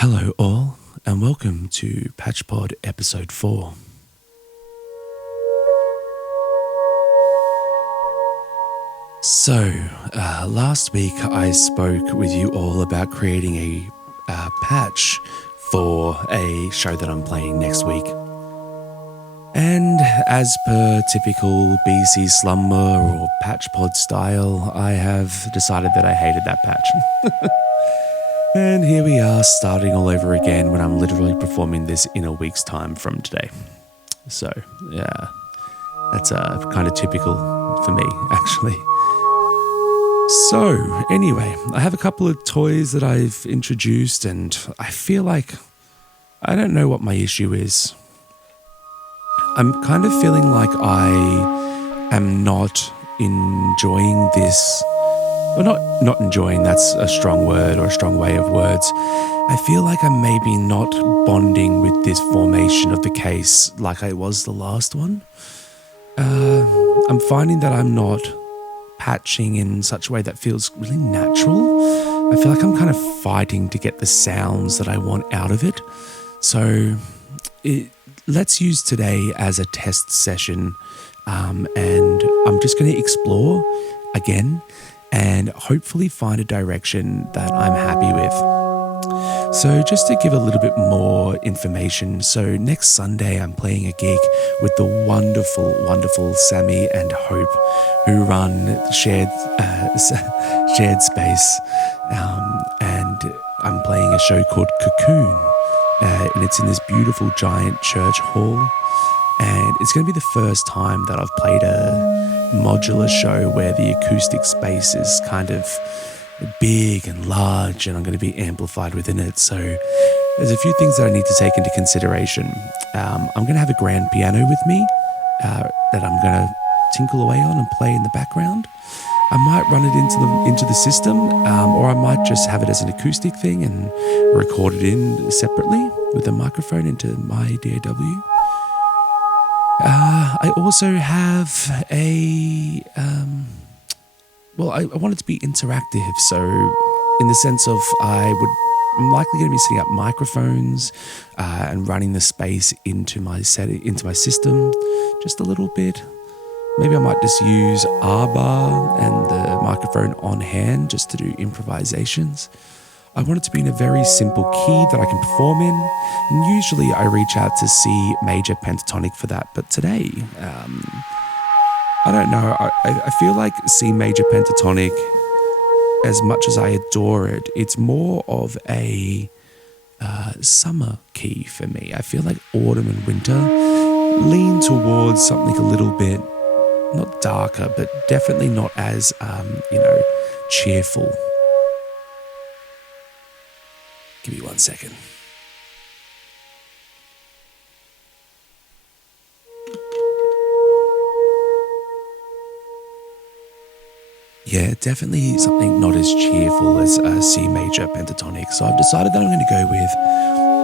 Hello all, and welcome to PatchPod Episode 4. So, last week I spoke with you all about creating a patch for a show that I'm playing next week. And as per typical BC Slumber or PatchPod style, I have decided that I hated that patch. And here we are starting all over again when I'm literally performing this in a week's time from today. So, yeah, that's kind of typical for me, actually. So, anyway, I have a couple of toys that I've introduced and I feel like I don't know what my issue is. I'm kind of feeling like I am not enjoying this. Well, not enjoying, that's a strong word or a strong way of words. I feel like I'm maybe not bonding with this formation of the case like I was the last one. I'm finding that I'm not patching in such a way that feels really natural. I feel like I'm kind of fighting to get the sounds that I want out of it. So let's use today as a test session, and I'm just going to explore again and hopefully find a direction that I'm happy with. So just to give a little bit more information, so next Sunday I'm playing a gig with the wonderful, wonderful Sammy and Hope, who run shared space, and I'm playing a show called Cocoon, and it's in this beautiful giant church hall. And it's going to be the first time that I've played a modular show where the acoustic space is kind of big and large and I'm going to be amplified within it. So there's a few things that I need to take into consideration. I'm going to have a grand piano with me that I'm going to tinkle away on and play in the background. I might run it into the system, or I might just have it as an acoustic thing and record it in separately with a microphone into my DAW. I also have I want it to be interactive, so in the sense of I'm likely going to be setting up microphones and running the space into my system just a little bit. Maybe I might just use R-bar and the microphone on hand just to do improvisations. I want it to be in a very simple key that I can perform in, and usually I reach out to C major pentatonic for that, but today, I don't know, I feel like C major pentatonic, as much as I adore it, it's more of a summer key for me. I feel like autumn and winter lean towards something a little bit, not darker, but definitely not as, cheerful. Give me 1 second. Yeah, definitely something not as cheerful as C major pentatonic. So I've decided that I'm going to go with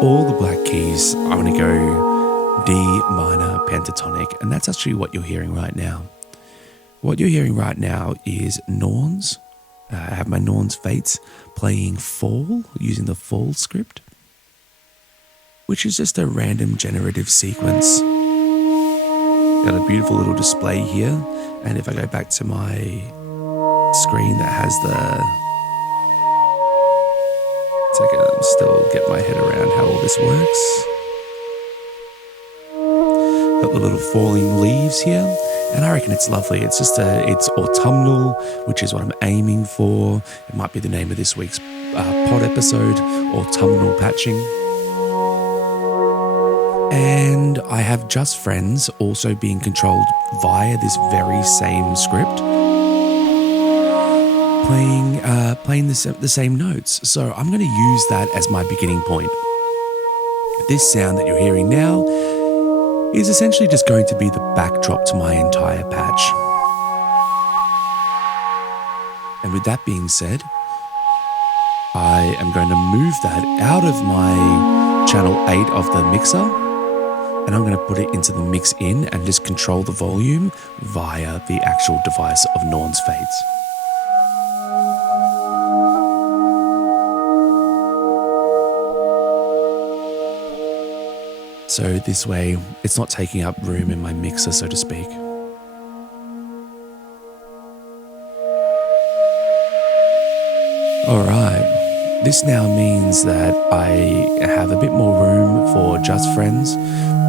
all the black keys. I'm going to go D minor pentatonic, and that's actually what you're hearing right now. What you're hearing right now is Norns. I have my Norns Fates playing Fall using the Fall script, which is just a random generative sequence. Got a beautiful little display here, and if I go back to my screen that has I'm still getting my head around how all this works. Got the little falling leaves here, and I reckon it's lovely. It's just it's autumnal, which is what I'm aiming for. It might be the name of this week's pod episode, autumnal patching. And I have Just Friends also being controlled via this very same script, playing the same notes. So I'm going to use that as my beginning point. This sound that you're hearing now is essentially just going to be the backdrop to my entire patch. And with that being said, I am going to move that out of my channel 8 of the mixer, and I'm going to put it into the mix in and just control the volume via the actual device of Norns Fates. So this way, it's not taking up room in my mixer, so to speak. Alright, this now means that I have a bit more room for just friends,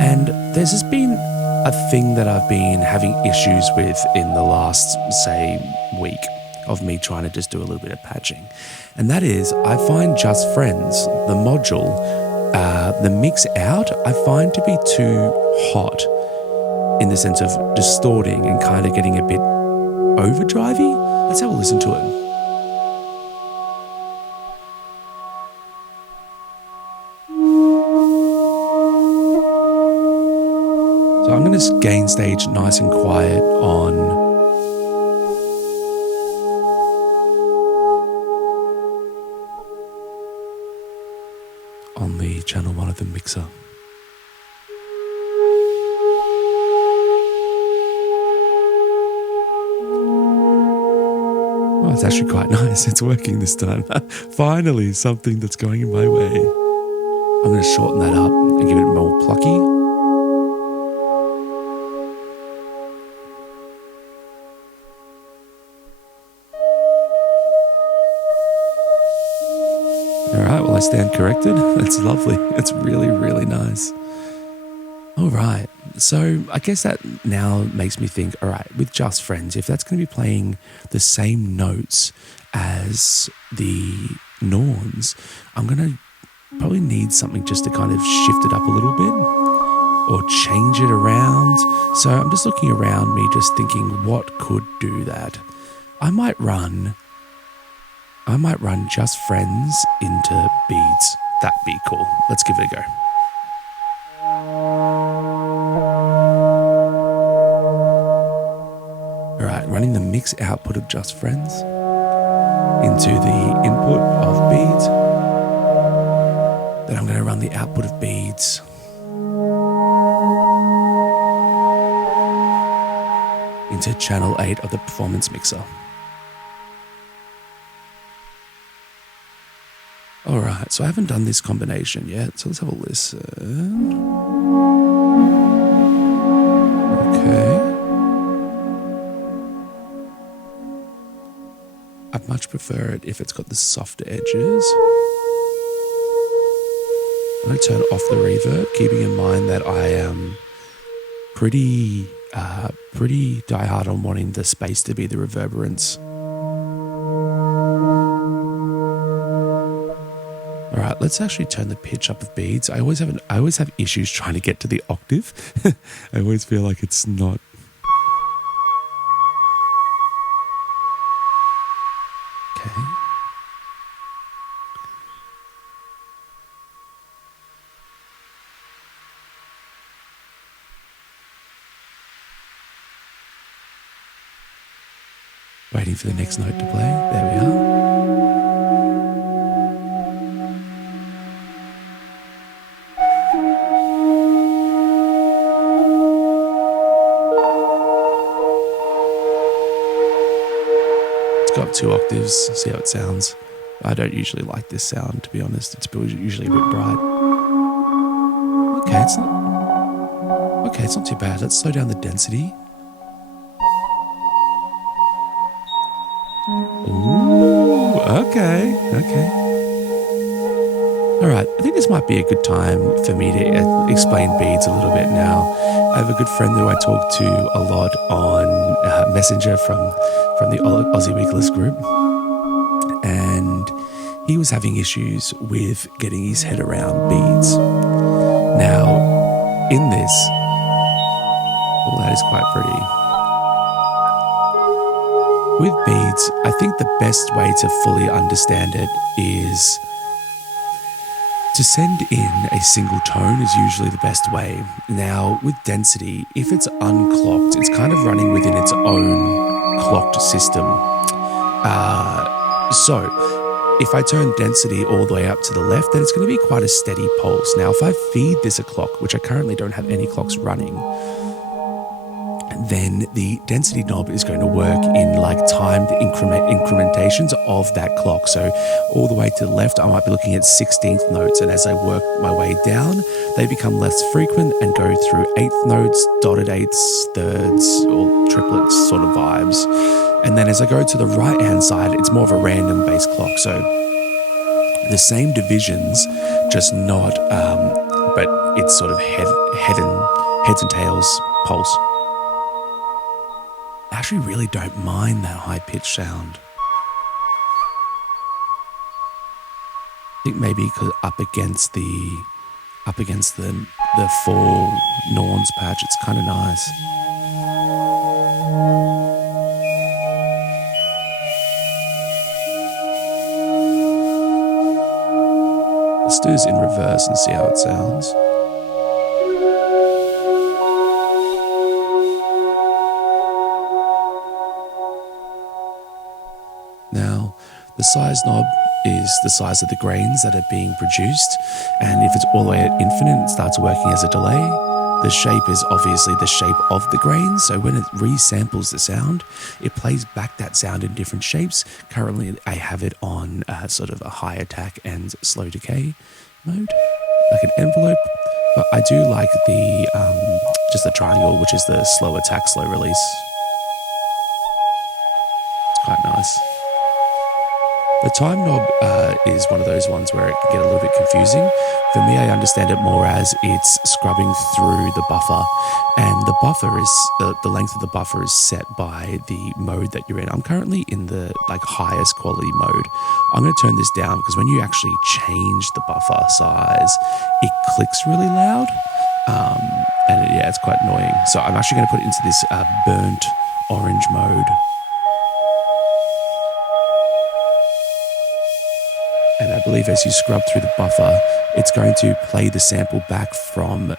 and there's just been a thing that I've been having issues with in the last, say, week of me trying to just do a little bit of patching. And that is, I find Just Friends, the module, the mix out, I find to be too hot in the sense of distorting and kind of getting a bit overdrivey. Let's have a listen to it. So I'm going to gain stage nice and quiet on the channel 1 of the mixer. Oh, it's actually quite nice. It's working this time. Finally, something that's going in my way. I'm going to shorten that up and give it more plucky. Alright, well I stand corrected. That's lovely. It's really, really nice. Alright, so I guess that now makes me think, alright, with Just Friends, if that's going to be playing the same notes as the Norns, I'm going to probably need something just to kind of shift it up a little bit or change it around. So I'm just looking around me, just thinking what could do that. I might run Just Friends into beads. That'd be cool. Let's give it a go. Alright, running the mix output of Just Friends into the input of beads. Then I'm going to run the output of beads into channel 8 of the performance mixer. Alright, so I haven't done this combination yet, so let's have a listen. Okay. I'd much prefer it if it's got the softer edges. I'm going to turn off the reverb, keeping in mind that I am pretty diehard on wanting the space to be the reverberance. Alright, let's actually turn the pitch up of beads. I always have issues trying to get to the octave. I always feel like it's not. Okay. Waiting for the next note to play. There we are. Go up 2 octaves, see how it sounds. I don't usually like this sound, to be honest. It's usually a bit bright. Okay, it's not too bad. Let's slow down the density. Ooh, okay. Alright, I think this might be a good time for me to explain beads a little bit now. I have a good friend who I talk to a lot on Messenger from the Aussie Weeklist group, and he was having issues with getting his head around beads. Now, in this, oh, that is quite pretty. With beads, I think the best way to fully understand it is to send in a single tone is usually the best way. Now, with density, if it's unclocked, it's kind of running within its own clocked system. So, if I turn density all the way up to the left, then it's going to be quite a steady pulse. Now, if I feed this a clock, which I currently don't have any clocks running, then the density knob is going to work in like timed incrementations of that clock. So all the way to the left, I might be looking at 16th notes, and as I work my way down, they become less frequent and go through 8th notes, dotted eighths, thirds, or triplets sort of vibes. And then as I go to the right-hand side, it's more of a random bass clock. So the same divisions, just not, but it's sort of heads and tails pulse. I actually really don't mind that high-pitched sound. I think maybe because up against the full Norns patch, it's kind of nice. Let's do this in reverse and see how it sounds. Now, the size knob is the size of the grains that are being produced, and if it's all the way at infinite, it starts working as a delay. The shape is obviously the shape of the grains, so when it resamples the sound, it plays back that sound in different shapes. Currently, I have it on sort of a high attack and slow decay mode, like an envelope, but I do like the just the triangle, which is the slow attack, slow release. It's quite nice. The time knob is one of those ones where it can get a little bit confusing. For me, I understand it more as it's scrubbing through the buffer, and the buffer is the length of the buffer is set by the mode that you're in. I'm currently in the highest quality mode. I'm going to turn this down because when you actually change the buffer size, it clicks really loud, and yeah, it's quite annoying. So I'm actually going to put it into this burnt orange mode. And I believe as you scrub through the buffer, it's going to play the sample back from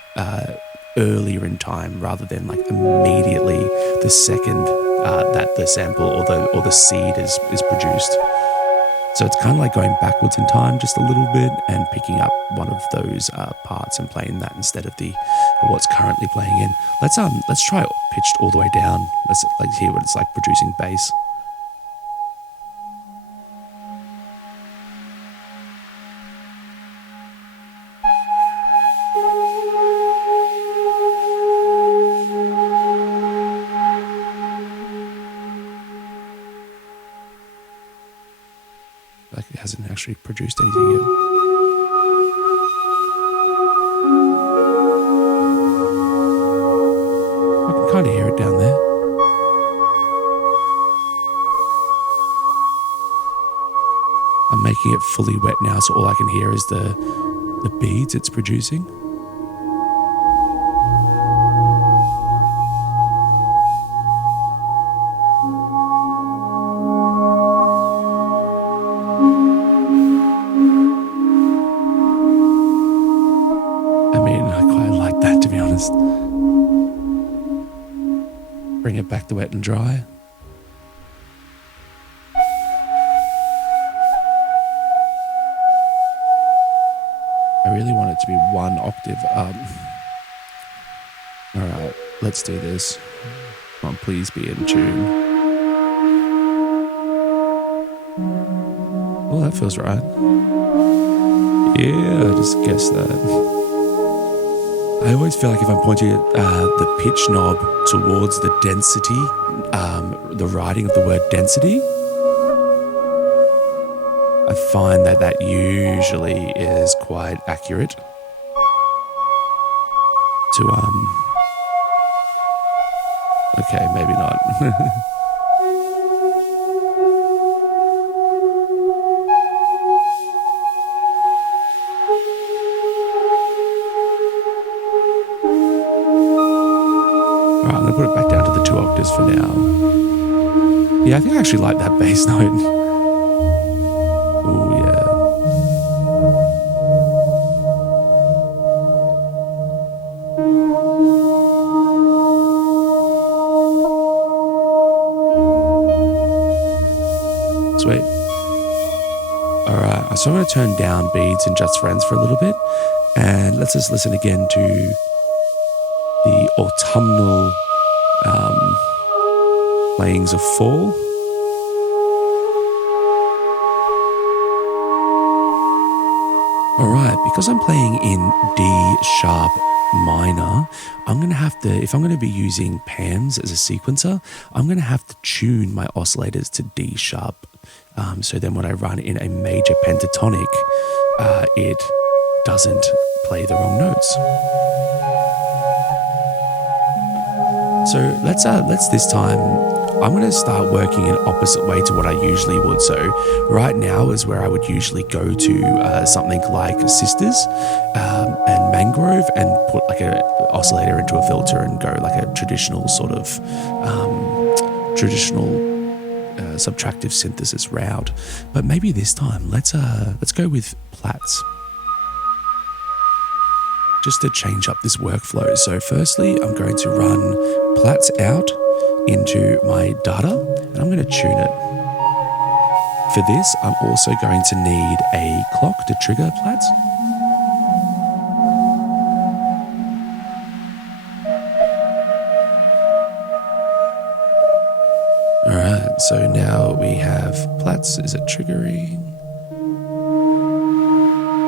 earlier in time rather than immediately the second that the sample or the seed is produced. So it's kind of like going backwards in time just a little bit and picking up one of those parts and playing that instead of what's currently playing in. Let's try it pitched all the way down. Let's hear what it's like producing bass. It hasn't actually produced anything yet. I can kind of hear it down there. I'm making it fully wet now, so all I can hear is the beads it's producing. Bring it back to wet and dry. I really want it to be one octave up. Alright, let's do this. Come on, please be in tune. Oh, that feels right. Yeah, I just guessed that. I always feel like if I'm pointing the pitch knob towards the density, the writing of the word density, I find that usually is quite accurate to, okay, maybe not. Alright, I'm going to put it back down to the 2 octaves for now. Yeah, I think I actually like that bass note. Oh, yeah. Sweet. Alright, so I'm going to turn down beads and just friends for a little bit, and let's just listen again to the autumnal playings of 4. All right, because I'm playing in D sharp minor, I'm going to have to, if I'm going to be using PAMs as a sequencer, I'm going to have to tune my oscillators to D sharp. So then when I run in a major pentatonic, it doesn't play the wrong notes. So let's this time, I'm going to start working in opposite way to what I usually would. So right now is where I would usually go to something like Sisters and Mangrove and put like a oscillator into a filter and go like a traditional sort of subtractive synthesis route. But maybe this time let's go with Platts, just to change up this workflow. So firstly, I'm going to run Platts out into my data and I'm going to tune it. For this, I'm also going to need a clock to trigger Platts. All right, so now we have Platts. Is it triggering?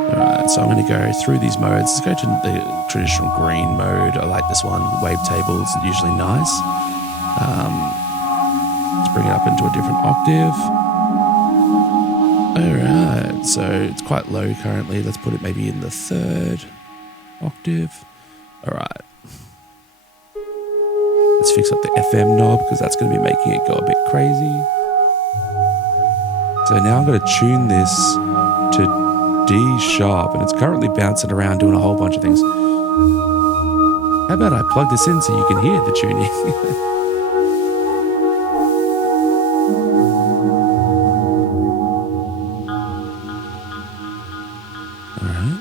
Alright, so I'm going to go through these modes. Let's go to the traditional green mode. I like this one. Wavetable is usually nice. Let's bring it up into a different octave. Alright, so it's quite low currently. Let's put it maybe in the 3rd octave. Alright. Let's fix up the FM knob because that's going to be making it go a bit crazy. So now I'm going to tune this to D sharp, and it's currently bouncing around doing a whole bunch of things. How about I plug this in so you can hear the tuning? All right.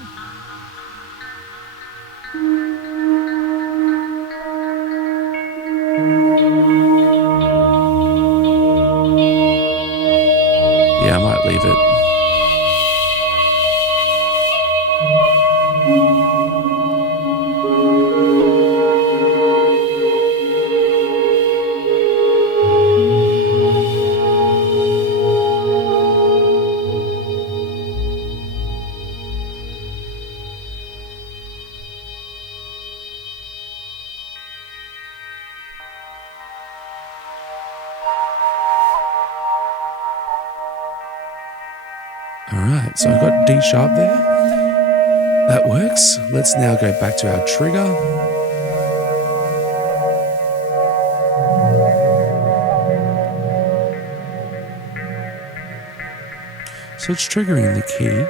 Yeah, I might leave it. Alright, so I've got D sharp there. That works. Let's now go back to our trigger. So it's triggering the key.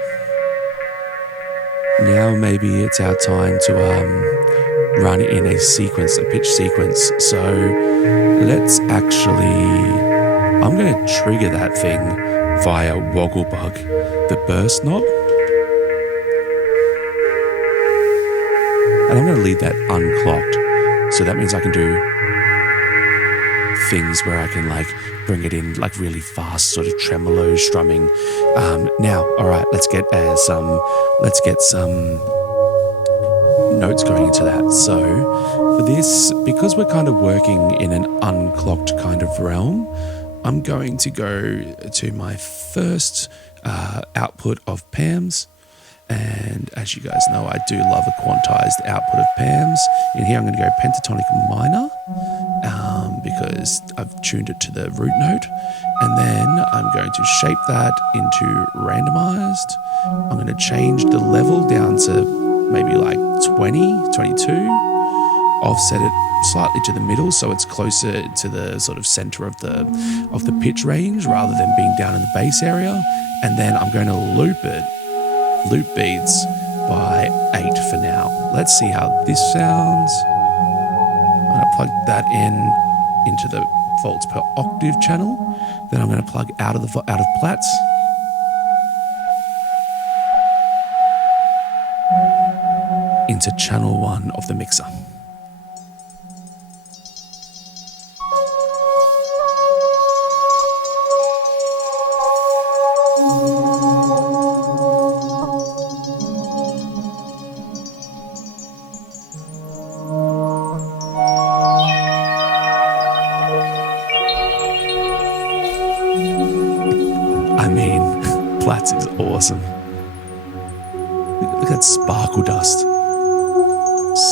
Now maybe it's our time to run in a sequence, a pitch sequence. So let's actually, I'm going to trigger that thing via Wogglebug, the burst knob. And I'm going to leave that unclocked. So that means I can do things where I can like bring it in like really fast, sort of tremolo strumming. Now, all right, let's get some notes going into that. So for this, because we're kind of working in an unclocked kind of realm, I'm going to go to my first output of PAMs. And as you guys know, I do love a quantized output of PAMs. In here, I'm going to go pentatonic minor because I've tuned it to the root note. And then I'm going to shape that into randomized. I'm going to change the level down to maybe like 20, 22. Offset it slightly to the middle so it's closer to the sort of center of the pitch range rather than being down in the bass area. And then I'm going to loop beats by 8 for now. Let's see how this sounds. I'm going to plug that into the volts per octave channel. Then I'm going to plug out of Platts. Into channel 1 of the mixer. flats is awesome. Look at that sparkle dust.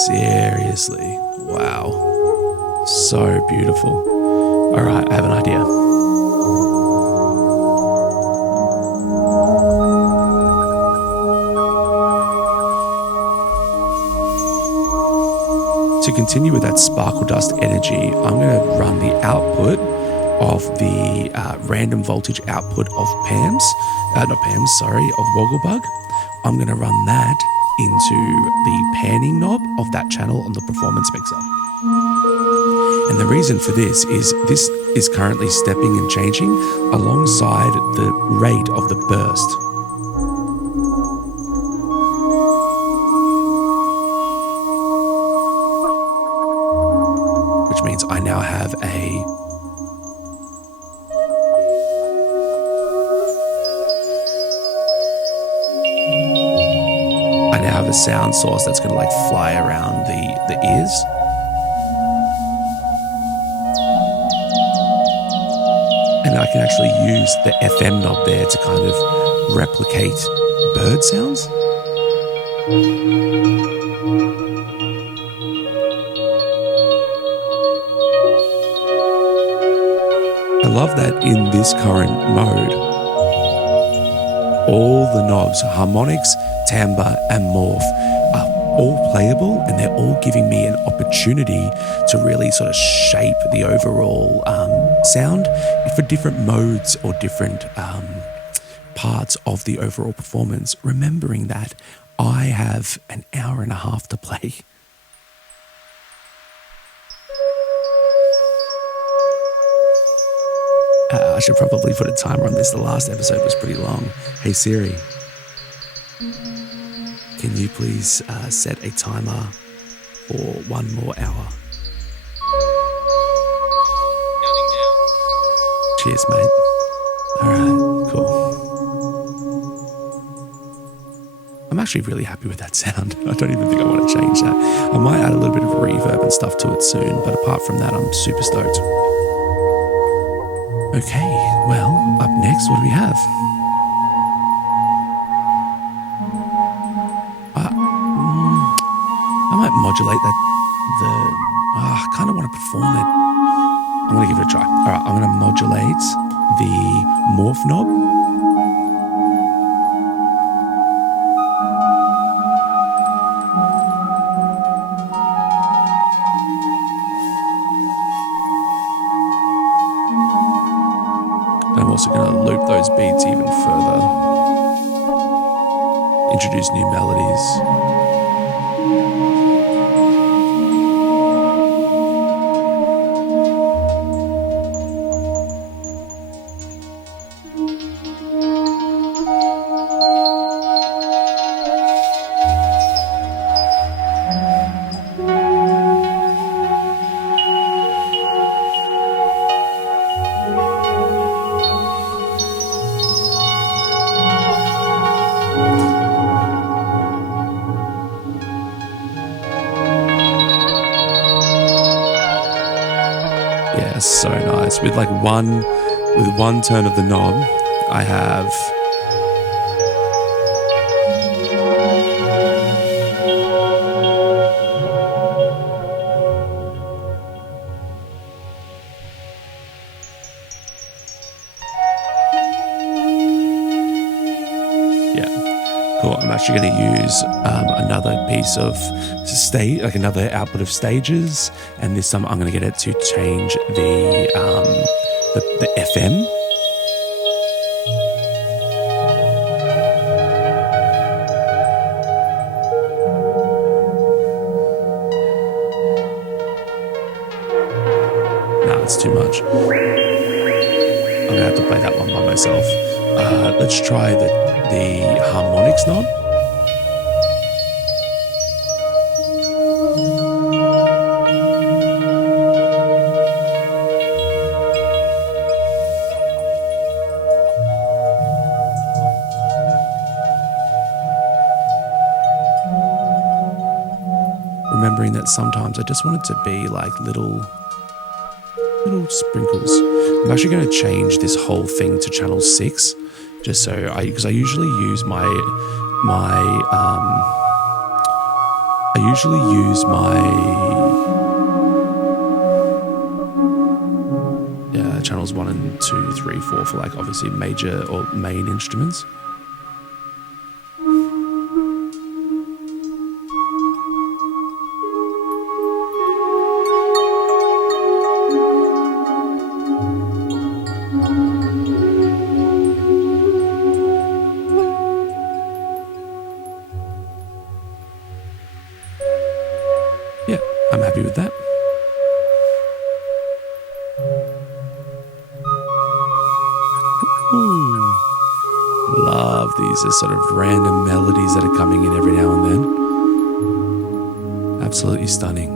Seriously. Wow. So beautiful. All right, I have an idea. To continue with that sparkle dust energy, I'm going to run the output of the random voltage output of of Wogglebug. I'm going to run that into the panning knob of that channel on the performance mixer. And the reason for this is currently stepping and changing alongside the rate of the burst. Which means I now have a sound source that's going to like fly around the ears. And I can actually use the FM knob there to kind of replicate bird sounds. I love that in this current mode, all the knobs, harmonics, timbre and morph, are all playable, and they're all giving me an opportunity to really sort of shape the overall sound for different modes or different parts of the overall performance, remembering that I have an hour and a half to play. I should probably put a timer on this. The last episode was pretty long. Hey Siri, can you please set a timer for 1 more hour? Counting down. Cheers, mate. All right, cool. I'm actually really happy with that sound. I don't even think I want to change that. I might add a little bit of reverb and stuff to it soon, but apart from that, I'm super stoked. Okay, well, up next, what do we have? I might modulate that. I kind of want to perform it. I'm going to give it a try. All right, I'm going to modulate the morph knob. I'm also going to loop those beats even further. Introduce new melodies. Yeah, so nice. With one turn of the knob, I have cool. I'm actually going to use another piece of stage, like another output of stages, and this time I'm going to get it to change the FM. No, it's too much. I'm going to have to play that one by myself. Let's try the harmonics knob. Remembering that sometimes I just want it to be like little sprinkles. I'm actually going to change this whole thing to channel 6 just so because I usually use my channels 1 and 2, 3, 4 for like obviously major or main instruments. Yeah, I'm happy with that. Ooh, love these sort of random melodies that are coming in every now and then. Absolutely stunning.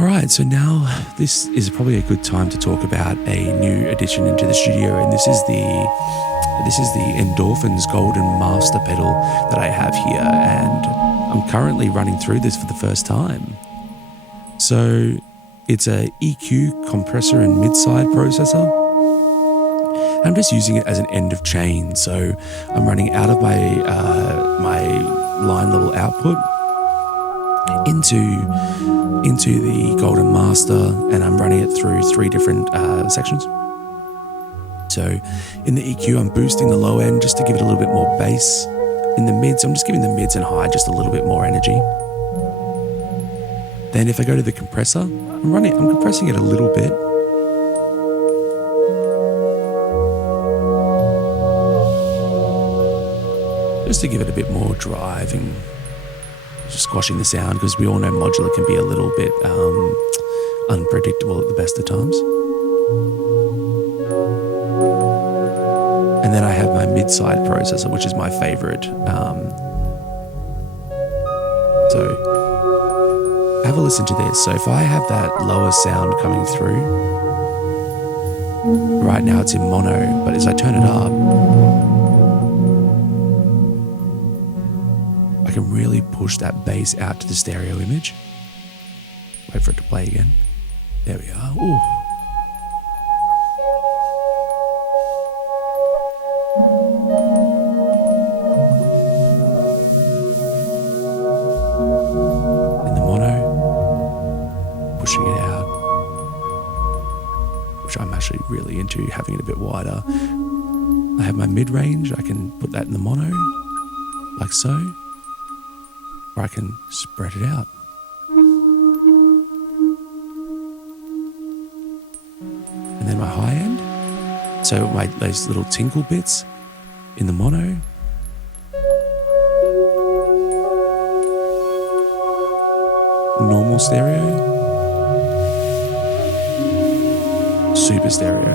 All right, so now this is probably a good time to talk about a new addition into the studio, and this is the Endorphins Golden Master Pedal that I have here, and I'm currently running through this for the first time. So it's a EQ compressor and mid-side processor. I'm just using it as an end of chain, so I'm running out of my line level output into the Golden Master, and I'm running it through 3 different sections. So in the EQ, I'm boosting the low end just to give it a little bit more bass. In the mids, I'm just giving the mids and high just a little bit more energy. Then if I go to the compressor, I'm compressing it a little bit. Just to give it a bit more drive and just squashing the sound, because we all know modular can be a little bit unpredictable at the best of times. And then I have my mid-side processor, which is my favorite. So have a listen to this. So if I have that lower sound coming through, right now it's in mono, but as I turn it up, I can really push that bass out to the stereo image. Wait for it to play again. There we are. Ooh. In the mono, pushing it out, which I'm actually really into, having it a bit wider. I have my mid-range, I can put that in the mono, like so. Or I can spread it out. And then my high end. So those little tinkle bits in the mono. Normal stereo. Super stereo.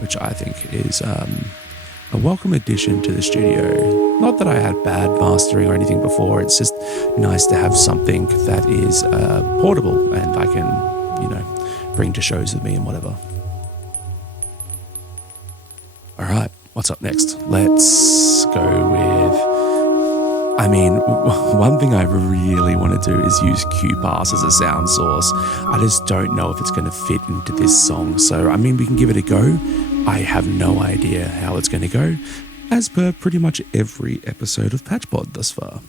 Which I think is a welcome addition to the studio. Not that I had bad mastering or anything before, it's just nice to have something that is portable and I can, bring to shows with me and whatever. All right, what's up next? Let's go with, one thing I really want to do is use Q-Pass as a sound source. I just don't know if it's going to fit into this song. So, we can give it a go. I have no idea how it's going to go, as per pretty much every episode of Patchpod thus far.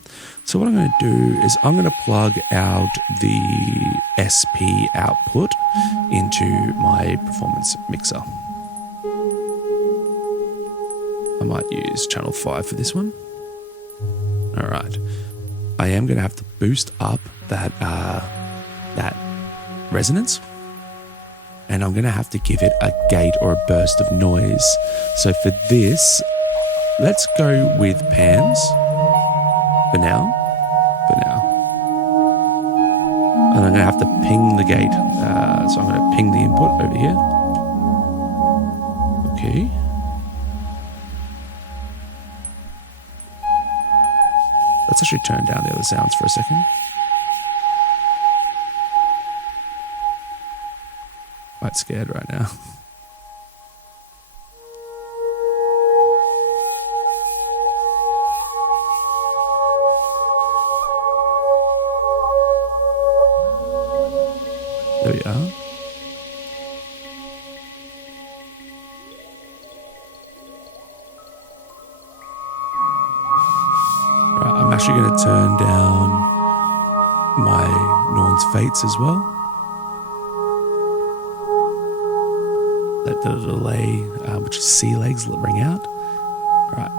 So what I'm going to do is I'm going to plug out the SP output into my performance mixer. I might use channel 5 for this one. All right. I am going to have to boost up that resonance. And I'm going to have to give it a gate or a burst of noise. So for this, let's go with pans for now. And I'm going to have to ping the gate. So I'm going to ping the input over here. Okay. Let's actually turn down the other sounds for a second. Quite scared right now. There we are. actually going to turn down my Norns Fates as well. Let the delay, which is C legs, ring out. All right.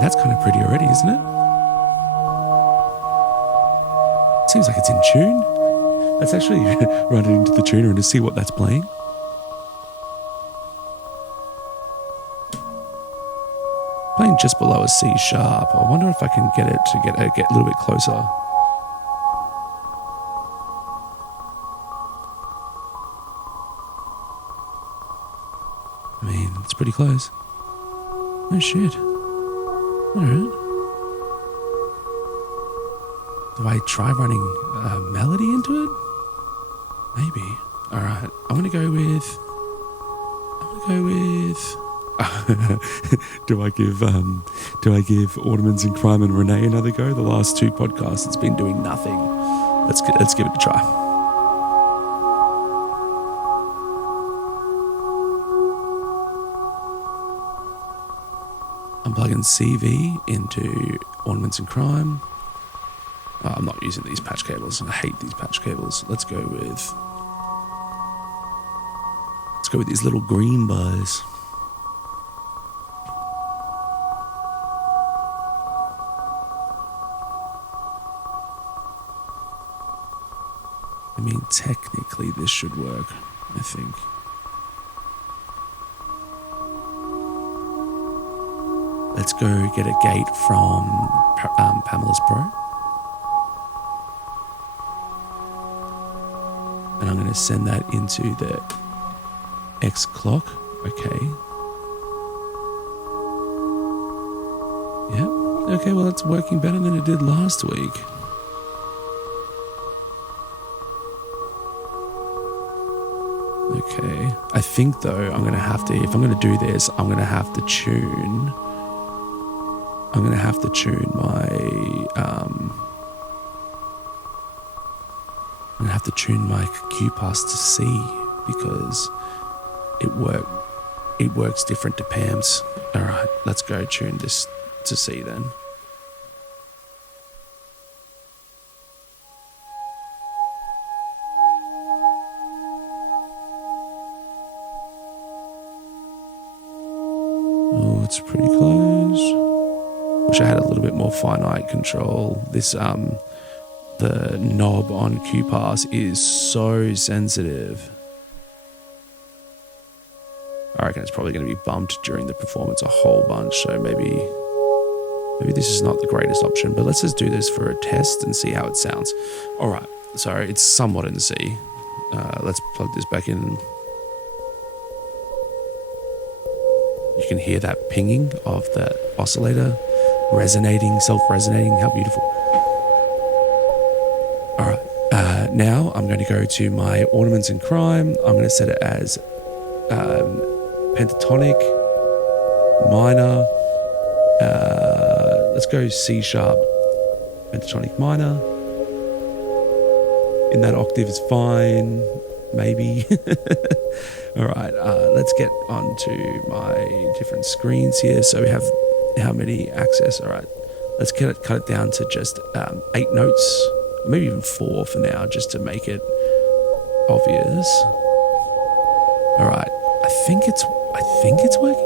That's kind of pretty already, isn't it? Seems like it's in tune. Let's actually run it into the tuner and to see what that's playing. Playing just below a C sharp. I wonder if I can get it to get a little bit closer. I mean, it's pretty close. Oh shit. Alright. Do I try running a melody into it? Maybe. Alright. I'm gonna go with do I give Autumnals in Crime and Renee another go? The last two podcasts it's been doing nothing. Let's give it a try. I'm plugging CV into Ornaments and Crime. Oh, I'm not using these patch cables. I hate these patch cables. Let's go with these little green bars. I mean, technically this should work, I think. Let's go get a gate from Pamela's Pro. And I'm going to send that into the X clock. Okay. Yep. Okay, well, it's working better than it did last week. Okay. I think, though, I'm going to have to, if I'm going to do this, I'm going to have to tune my Q pass to C because it works different to Pam's. All right, let's go tune this to C then. Oh, it's pretty close. Wish I had a little bit more finite control. This the knob on Q-Pass is so sensitive. I reckon it's probably going to be bumped during the performance a whole bunch, so maybe this is not the greatest option, but let's just do this for a test and see how it sounds. All right, so it's somewhat in C. Let's plug this back in. You can hear that pinging of that oscillator resonating, self-resonating. How beautiful. All right, now I'm going to go to my Ornaments in Crime. I'm going to set it as pentatonic, minor. Let's go C sharp, pentatonic minor. In that octave is fine, maybe. All right, let's get onto my different screens here. So we have how many access? All right, let's cut it down to just 8 notes, maybe even 4 for now, just to make it obvious. All right, I think it's working.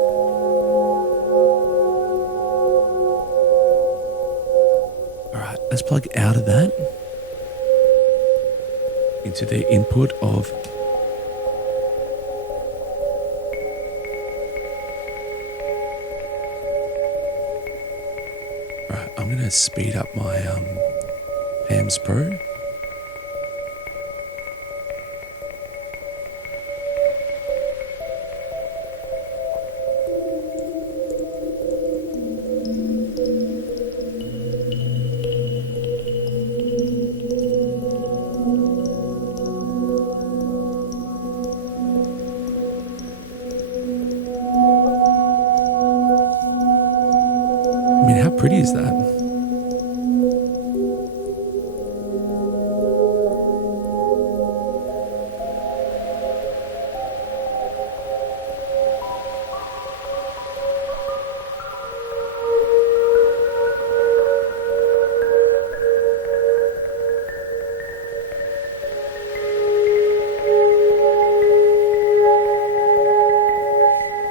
All right, let's plug out of that into the input of I'm going to speed up my Pam's Pro. pretty is that? I'm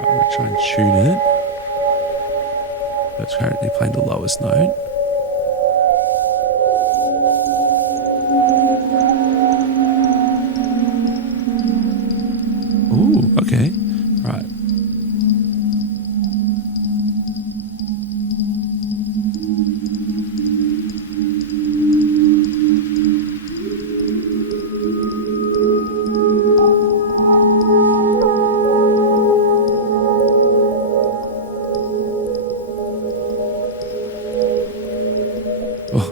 going to try and tune it. It's currently playing the lowest note. Ooh, okay. Right. Oh,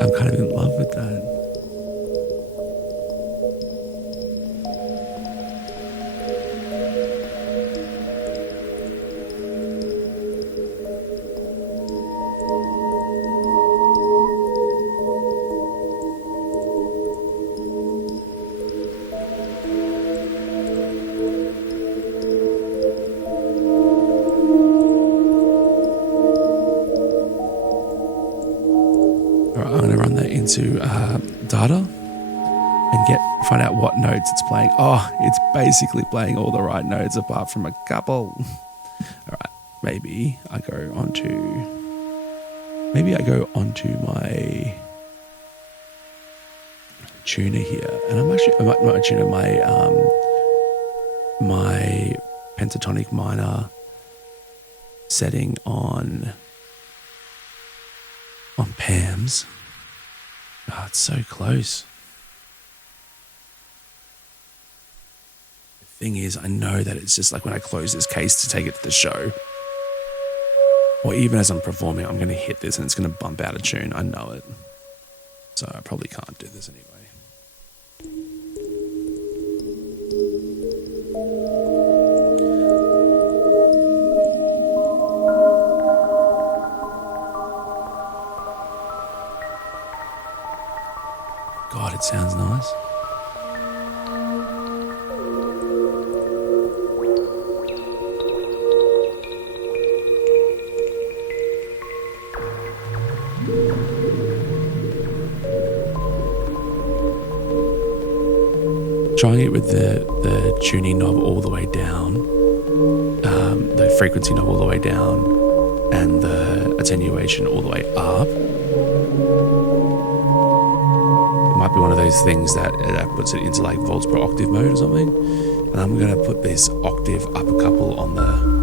I'm kind of in love with that. All right, I'm going to run that into data and find out what notes it's playing. Oh, it's basically playing all the right notes apart from a couple. All right, maybe I go onto my tuner here, and I might not tune my pentatonic minor setting on Pam's. Oh, it's so close. The thing is, I know that it's just like when I close this case to take it to the show, or even as I'm performing, I'm going to hit this and it's going to bump out of tune. I know it. So I probably can't do this anyway. God, it sounds nice. Trying it with the tuning knob all the way down, the frequency knob all the way down, and the attenuation all the way up. Might be one of those things that puts it into like volts per octave mode or something. And I'm going to put this octave up a couple on the...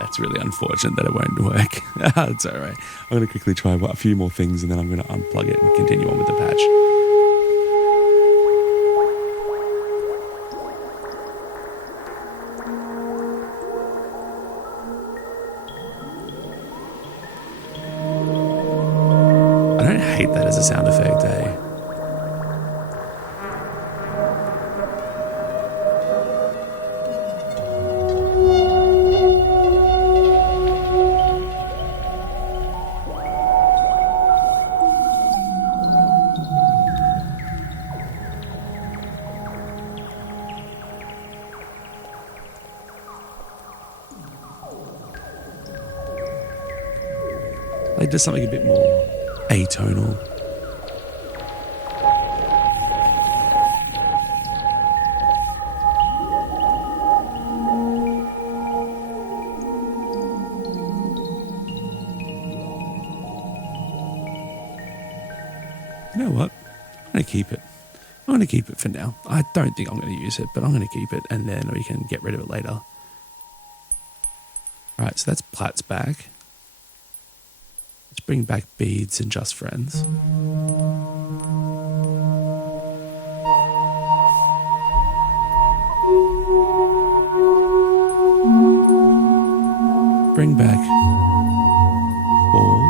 It's really unfortunate that it won't work. It's all right. I'm going to quickly try a few more things and then I'm going to unplug it and continue on with the patch. I don't hate that as a sound effect, eh? Like just something a bit more atonal. You know what? I'm going to keep it. I'm going to keep it for now. I don't think I'm going to use it, but I'm going to keep it and then we can get rid of it later. All right, so that's Platt's back. bring back beads and just friends. Bring back ball.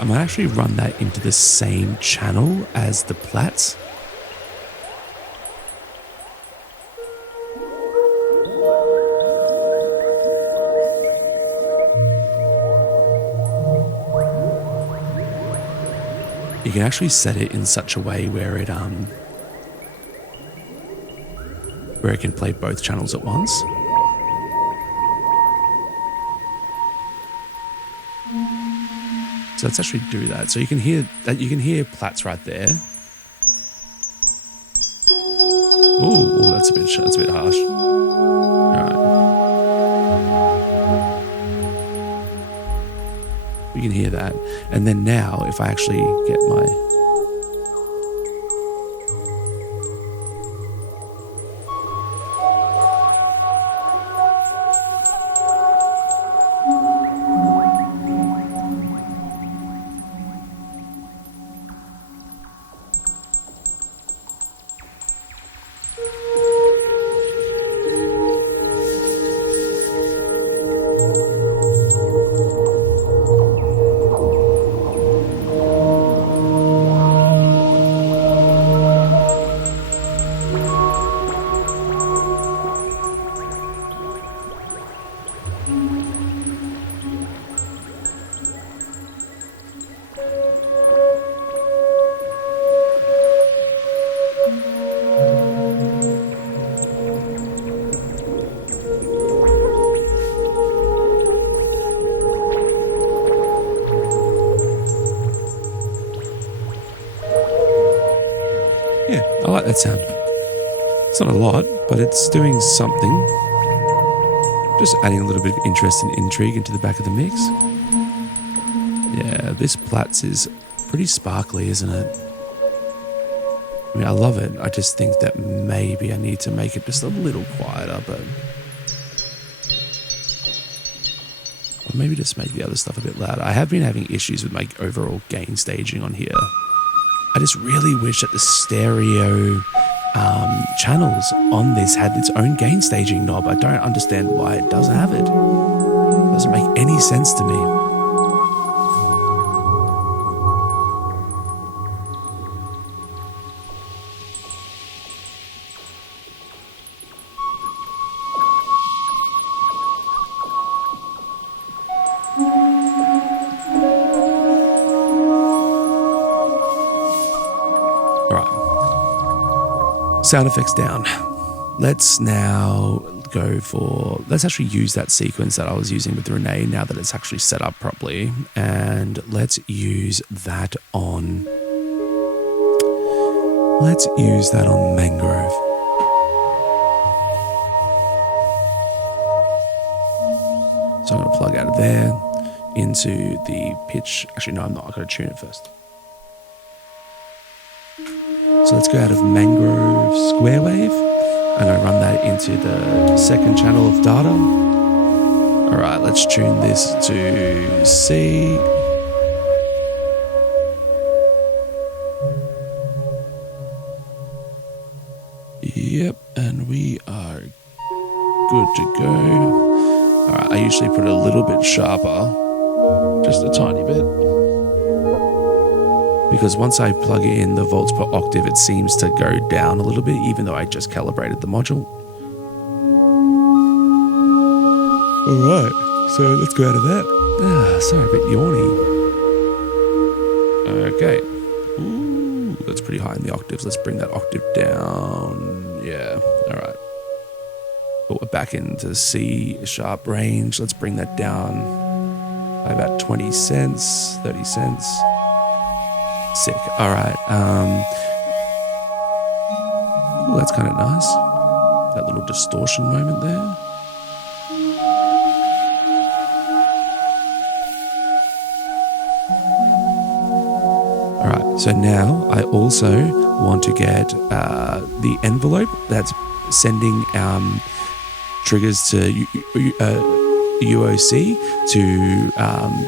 I might actually run that into the same channel as the plats. You can actually set it in such a way where it can play both channels at once. So let's actually do that. So you can hear that. You can hear plats right there. Oh, that's a bit harsh. All right. You can hear that, and then now if I actually get my I like that sound. It's not a lot, but it's doing something. Just adding a little bit of interest and intrigue into the back of the mix. Yeah, this Platts is pretty sparkly, isn't it? I mean, I love it. I just think that maybe I need to make it just a little quieter, but... or maybe just make the other stuff a bit louder. I have been having issues with my overall gain staging on here. I just really wish that the stereo channels on this had its own gain staging knob. I don't understand why it doesn't have it. It doesn't make any sense to me. Sound effects down. Let's now go for, let's actually use that sequence that I was using with Renee now that it's actually set up properly, and let's use that on Mangrove. So I'm going to plug out of there into the pitch. Actually, no, I'm not. I've got to tune it first. So let's go out of Mangrove Square Wave and I run that into the second channel of data. All right, let's tune this to C. Yep, and we are good to go. All right, I usually put it a little bit sharper, just a tiny bit. Because once I plug in the volts per octave, it seems to go down a little bit, even though I just calibrated the module. All right. So let's go out of that. Sorry, a bit yawny. Okay. Ooh, that's pretty high in the octaves. Let's bring that octave down. Yeah, all right. But we're back into the C sharp range. Let's bring that down by about 20 cents, 30 cents. Sick. All right. Ooh, that's kind of nice. That little distortion moment there. All right. So now I also want to get the envelope that's sending triggers to UOC to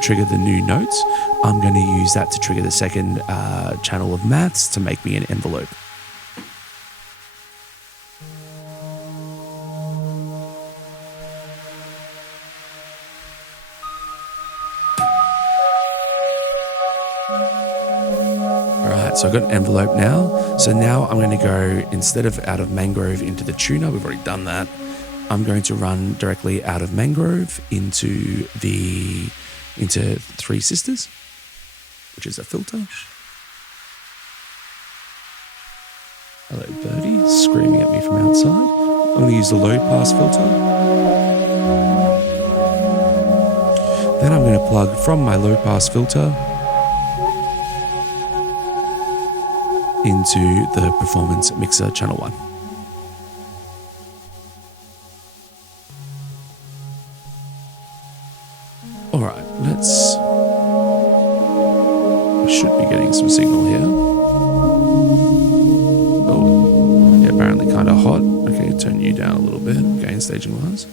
trigger the new notes. I'm going to use that to trigger the second channel of maths to make me an envelope. Alright, so I've got an envelope now. So now I'm going to go, instead of out of Mangrove into the tuner, we've already done that. I'm going to run directly out of Mangrove into Three Sisters, which is a filter. Hello, birdie, screaming at me from outside. I'm going to use the low pass filter. Then I'm going to plug from my low pass filter into the performance mixer channel 1. All right, we should be getting some signal here. Oh, yeah, apparently kind of hot. Okay, turn you down a little bit, gain staging wise.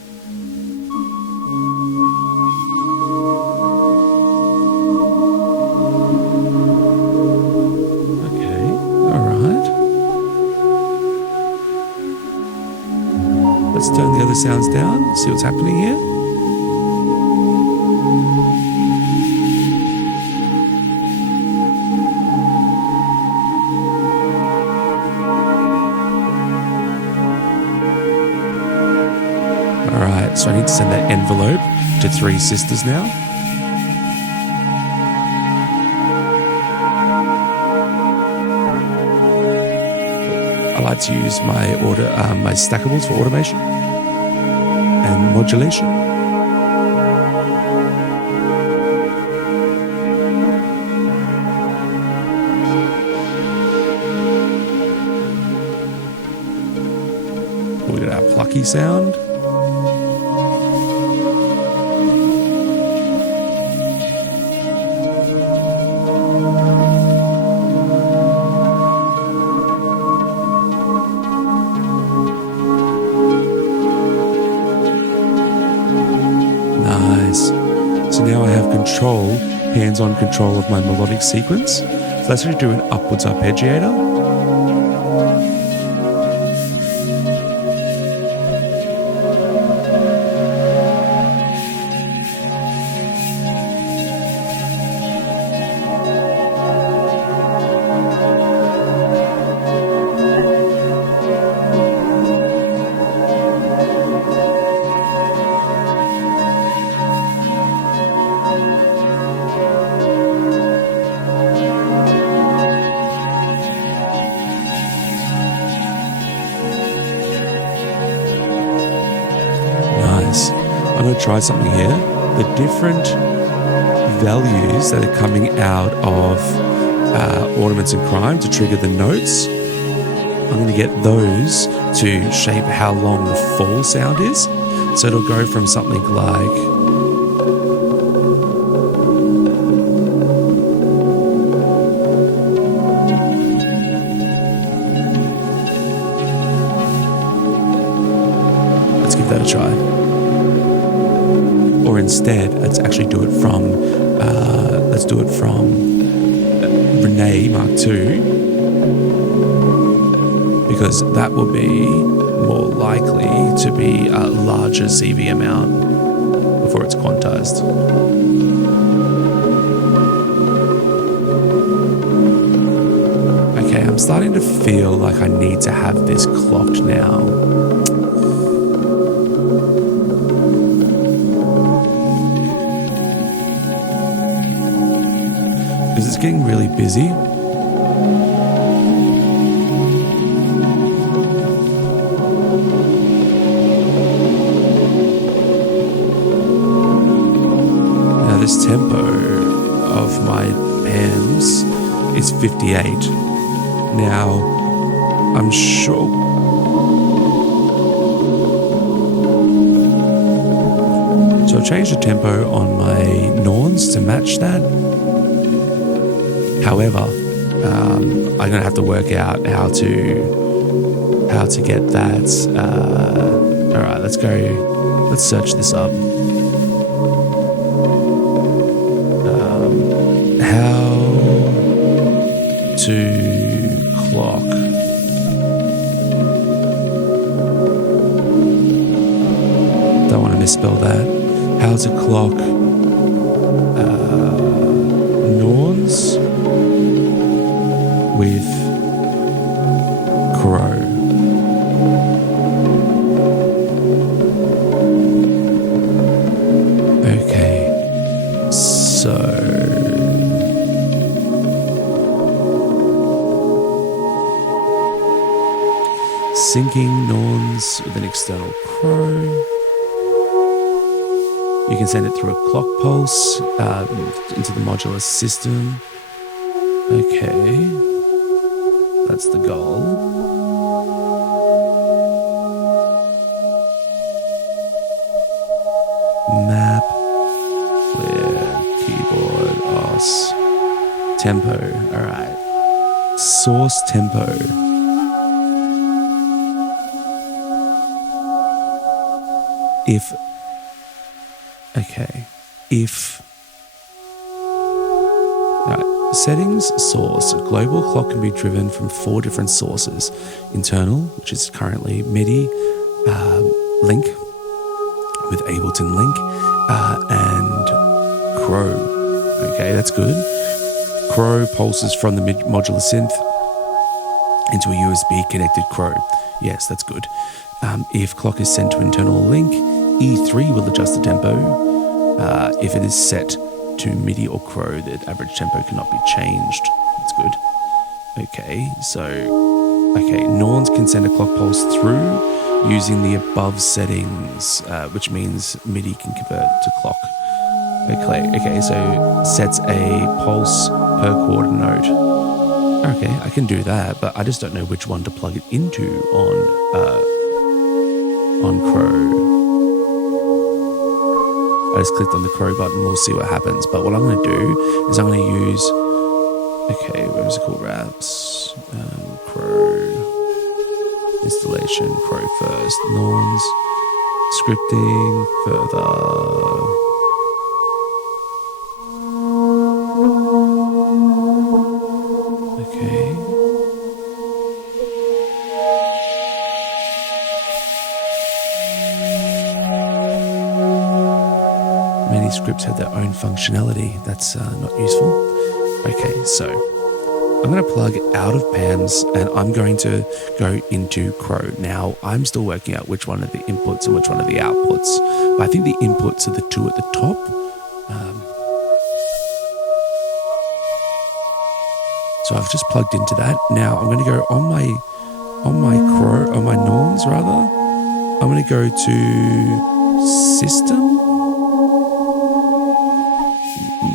Okay, all right. Let's turn the other sounds down, see what's happening here. Alright, so I need to send that envelope to Three Sisters now. I like to use my my stackables for automation and modulation. We got our plucky sound. So now I have hands-on control of my melodic sequence. So let's actually do an upwards arpeggiator. I'm going to try something here. The different values that are coming out of Ornaments and Crime to trigger the notes, I'm going to get those to shape how long the fall sound is. So it'll go from something like... Let's give that a try. Or instead, let's actually do it from Renee Mark II, because that will be more likely to be a larger CV amount before it's quantized. Okay, I'm starting to feel like I need to have this clocked now. It's getting really busy. Now this tempo of my hams is 58. Now I'm sure so I've changed the tempo on my Norns to match that. However, I'm going to have to work out how to get that. All right, let's go. Let's search this up. How to clock. Don't want to misspell that. How to clock Norns with Crow. Okay, so syncing Norns with an external Crow. You can send it through a clock pulse into the modular system. Okay, that's the goal. Map, clear, keyboard, os, tempo. All right, source tempo. Alright, settings, source. A global clock can be driven from 4 different sources. Internal, which is currently MIDI, link with Ableton link, and Crow. Okay, that's good. Crow pulses from the modular synth into a USB connected Crow. Yes, that's good. If clock is sent to internal link, E3 will adjust the tempo. If it is set to MIDI or Crow, the average tempo cannot be changed. That's good. Okay, Norns can send a clock pulse through using the above settings, which means MIDI can convert to clock. Okay, so sets a pulse per quarter note. Okay, I can do that, but I just don't know which one to plug it into on Crow. I just clicked on the Crow button, we'll see what happens. But what I'm going to do is I'm going to use, what is it called, wraps, Crow, installation, Crow first, Norns, scripting, further. Okay. Many scripts have their own functionality. That's not useful. Okay, so I'm going to plug out of PAMS and I'm going to go into Crow. Now, I'm still working out which one are the inputs and which one are the outputs. But I think the inputs are the 2 at the top. So I've just plugged into that. Now I'm going to go on my Norns rather. I'm going to go to System.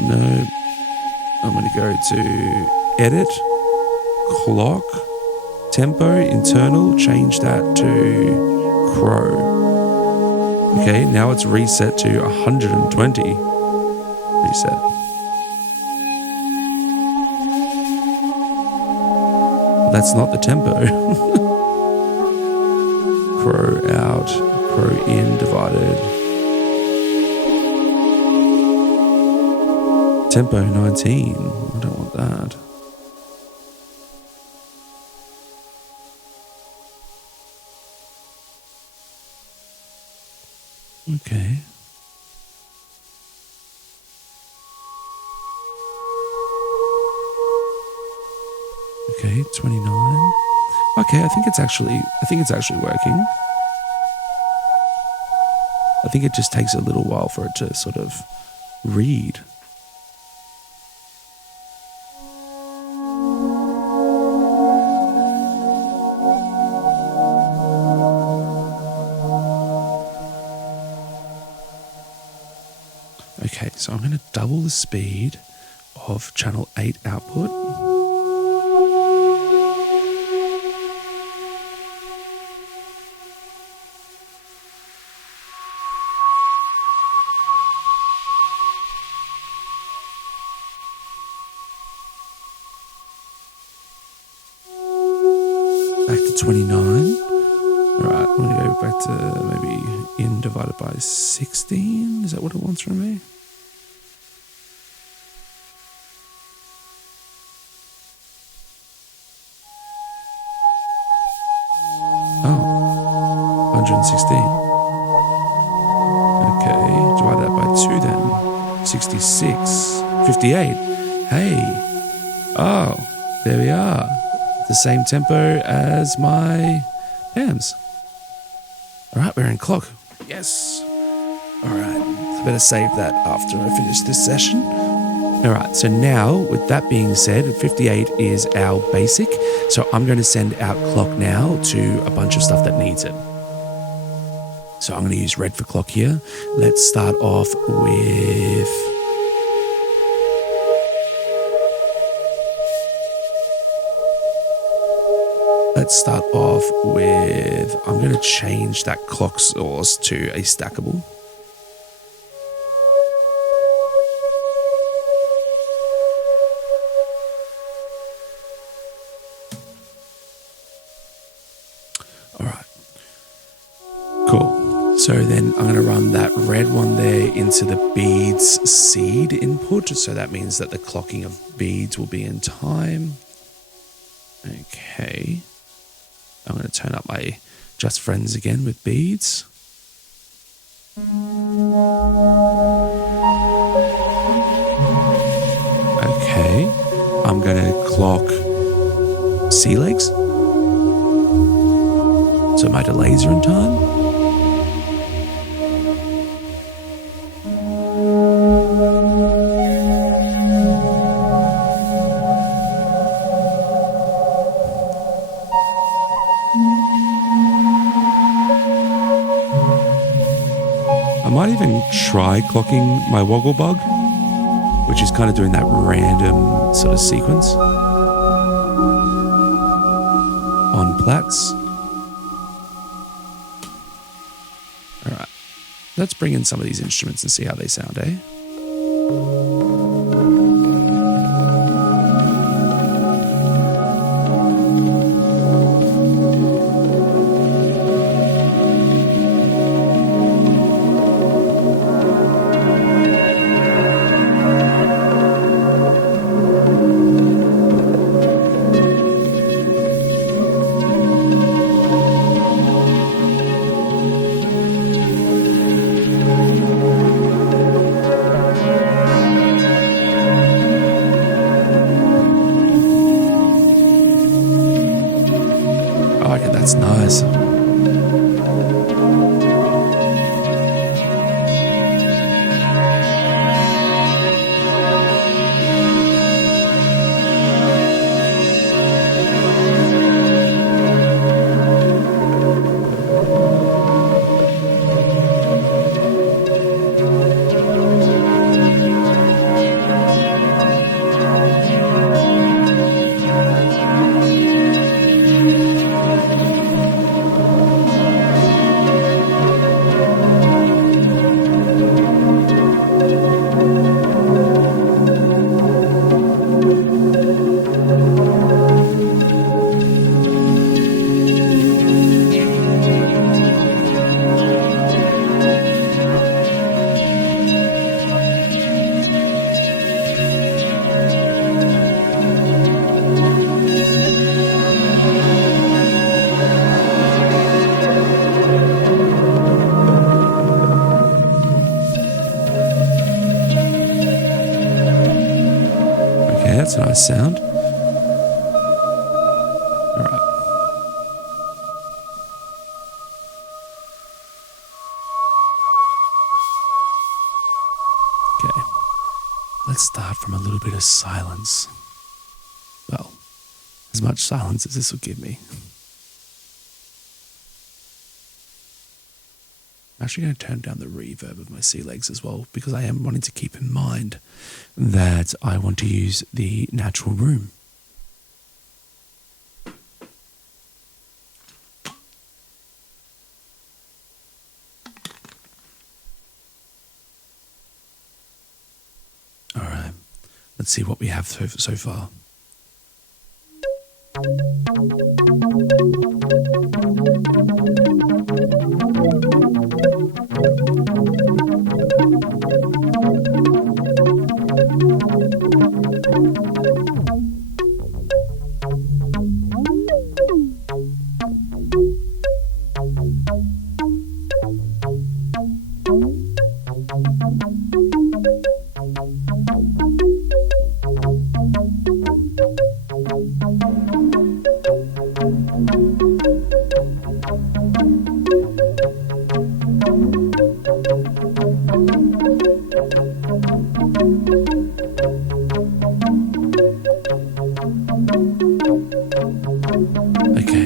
No, I'm going to go to Edit, Clock, Tempo, Internal, change that to Crow. Okay, now it's reset to 120. Reset. That's not the tempo. Crow out, Crow in, divided. Tempo 19. I don't want that. Okay. Okay, 29. Okay, I think it's actually working. I think it just takes a little while for it to sort of read. so I'm going to double the speed of channel 8 output. Back to 29. All right, I'm going to go back to maybe in divided by 16. Is that what it wants from me? Oh, 116. Okay, divide that by 2 then. 66. 58. Hey. Oh, there we are. The same tempo as my PAMs. All right, we're in clock. Yes. All right, I better save that after I finish this session. All right, so now with that being said, 58 is our basic. So I'm going to send out clock now to a bunch of stuff that needs it. So I'm going to use red for clock here. Let's start off with... I'm going to change that clock source to a stackable. All right. Cool. So then I'm going to run that red one there into the beads seed input. So that means that the clocking of beads will be in time. Okay. I'm going to turn up my Just Friends again with beads. Okay. I'm going to clock sea legs. So my delays are in time. I might even try clocking my woggle bug, which is kind of doing that random sort of sequence on plats. All right, let's bring in some of these instruments and see how they sound, eh? Oh, yeah, that's nice. That's a nice sound. All right. Okay. Let's start from a little bit of silence. Well, as much silence as this will give me. I'm actually going to turn down the reverb of my C legs as well, because I am wanting to keep in mind that I want to use the natural room. All right, let's see what we have so far.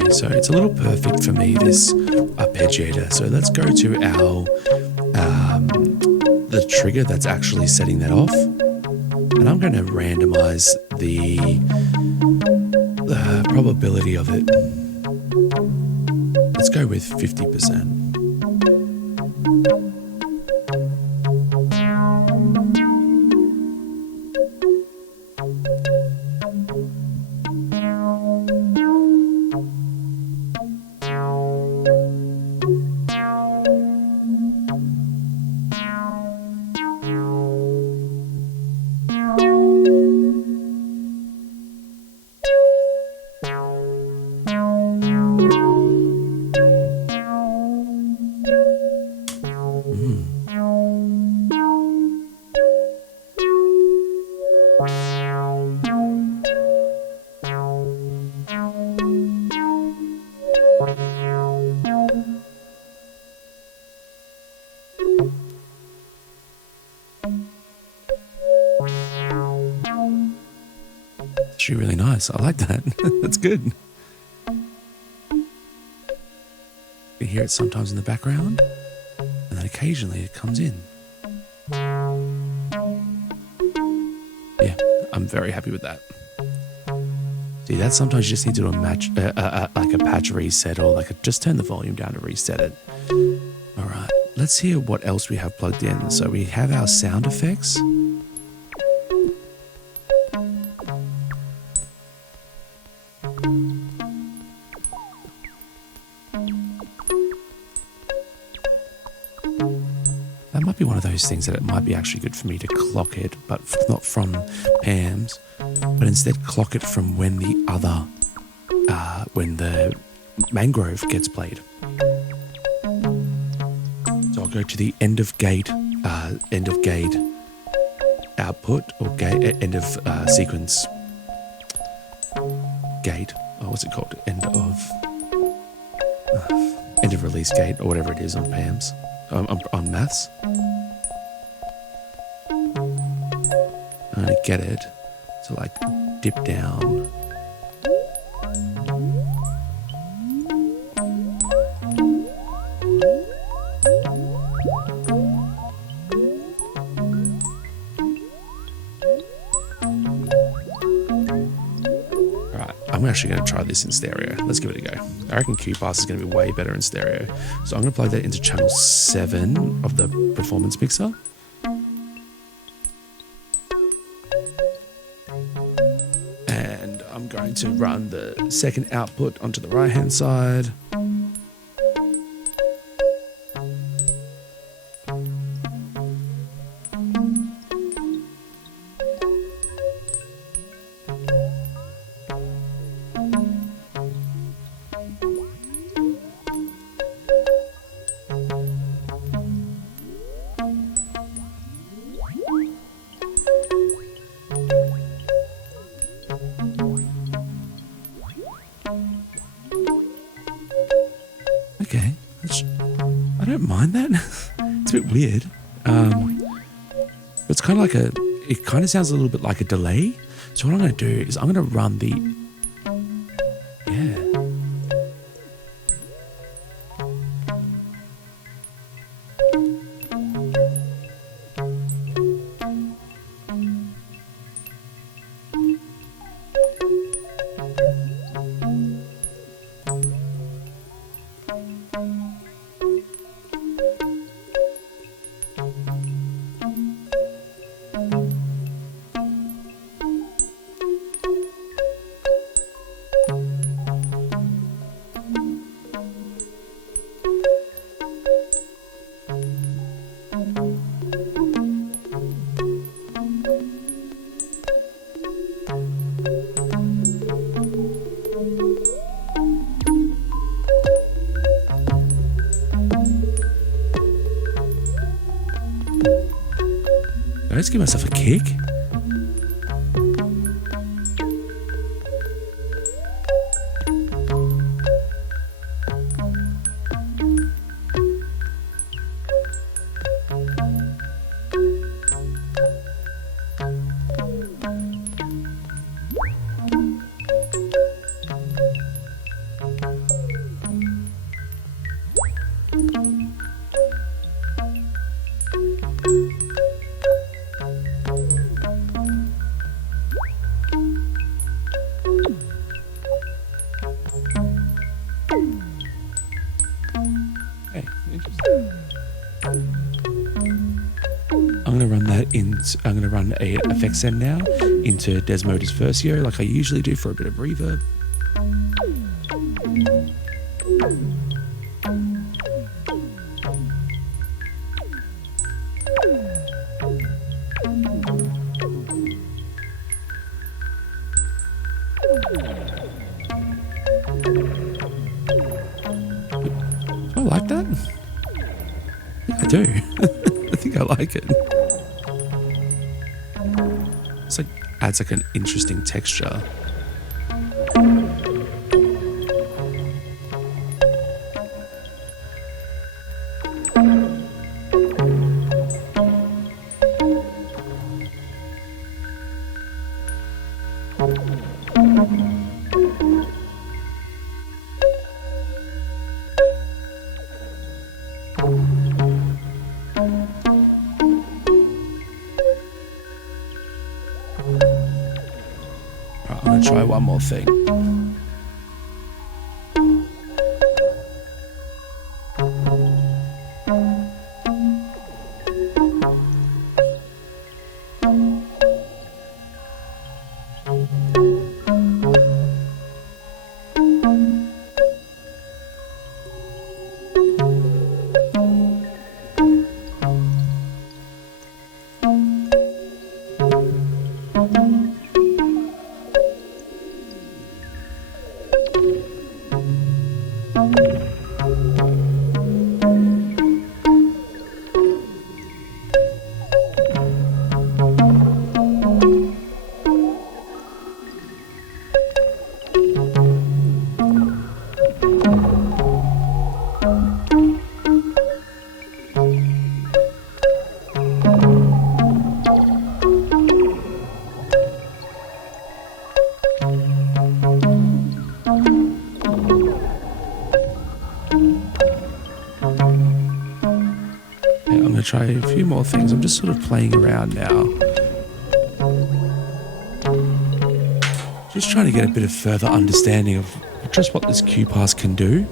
So it's a little perfect for me, this arpeggiator. So let's go to our the trigger that's actually setting that off, and I'm going to randomize the probability of it. Let's go with 50%. Actually really nice. I like that. That's good. You hear it sometimes in the background, and then occasionally it comes in. Yeah, I'm very happy with that. See, that sometimes you just need to do like a patch reset, or just turn the volume down to reset it. All right, let's hear what else we have plugged in. So we have our sound effects. That might be one of those things that it might be actually good for me to clock it, but not from Pam's, but instead clock it from when the other, when the mangrove gets played. So I'll go to the end of gate output, or end of sequence gate. Oh, what's it called? End of release gate, or whatever it is on Pam's. On maths. I get it. So dip down. I'm actually going to try this in stereo. Let's give it a go. I reckon Q-Pass is going to be way better in stereo. So I'm going to plug that into channel 7 of the performance mixer. And I'm going to run the second output onto the right-hand side. Okay, I don't mind that. It's a bit weird. It's kind of it kind of sounds a little bit like a delay. So what I'm going to do is I'm going to run the, just give myself a kick. I'm going to run a effects send now into Desmoda's Versio like I usually do for a bit of reverb. Do I like that? I do. I think I like it. It's like adds like an interesting texture. I'm going to try one more thing. Try a few more things. I'm just sort of playing around now. Just trying to get a bit of further understanding of just what this Q pass can do.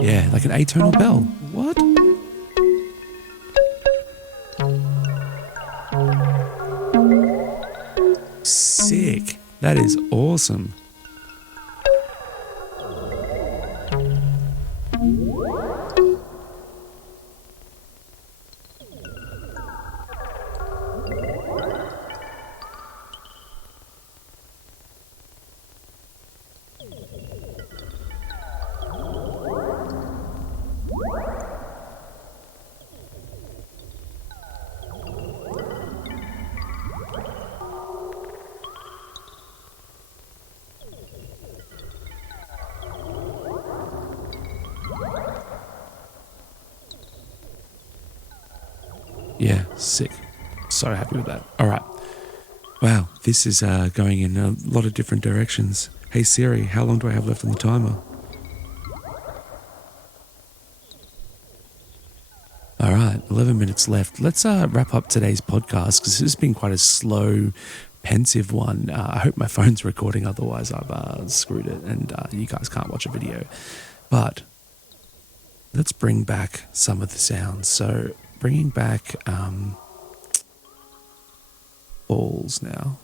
Yeah, like an atonal bell. What? Sick. That is awesome. Yeah, sick. So happy with that. All right. Wow, this is going in a lot of different directions. Hey Siri, how long do I have left on the timer? All right, 11 minutes left. Let's wrap up today's podcast because this has been quite a slow, pensive one. I hope my phone's recording, otherwise I've screwed it and you guys can't watch a video. But let's bring back some of the sounds. So bringing back balls now.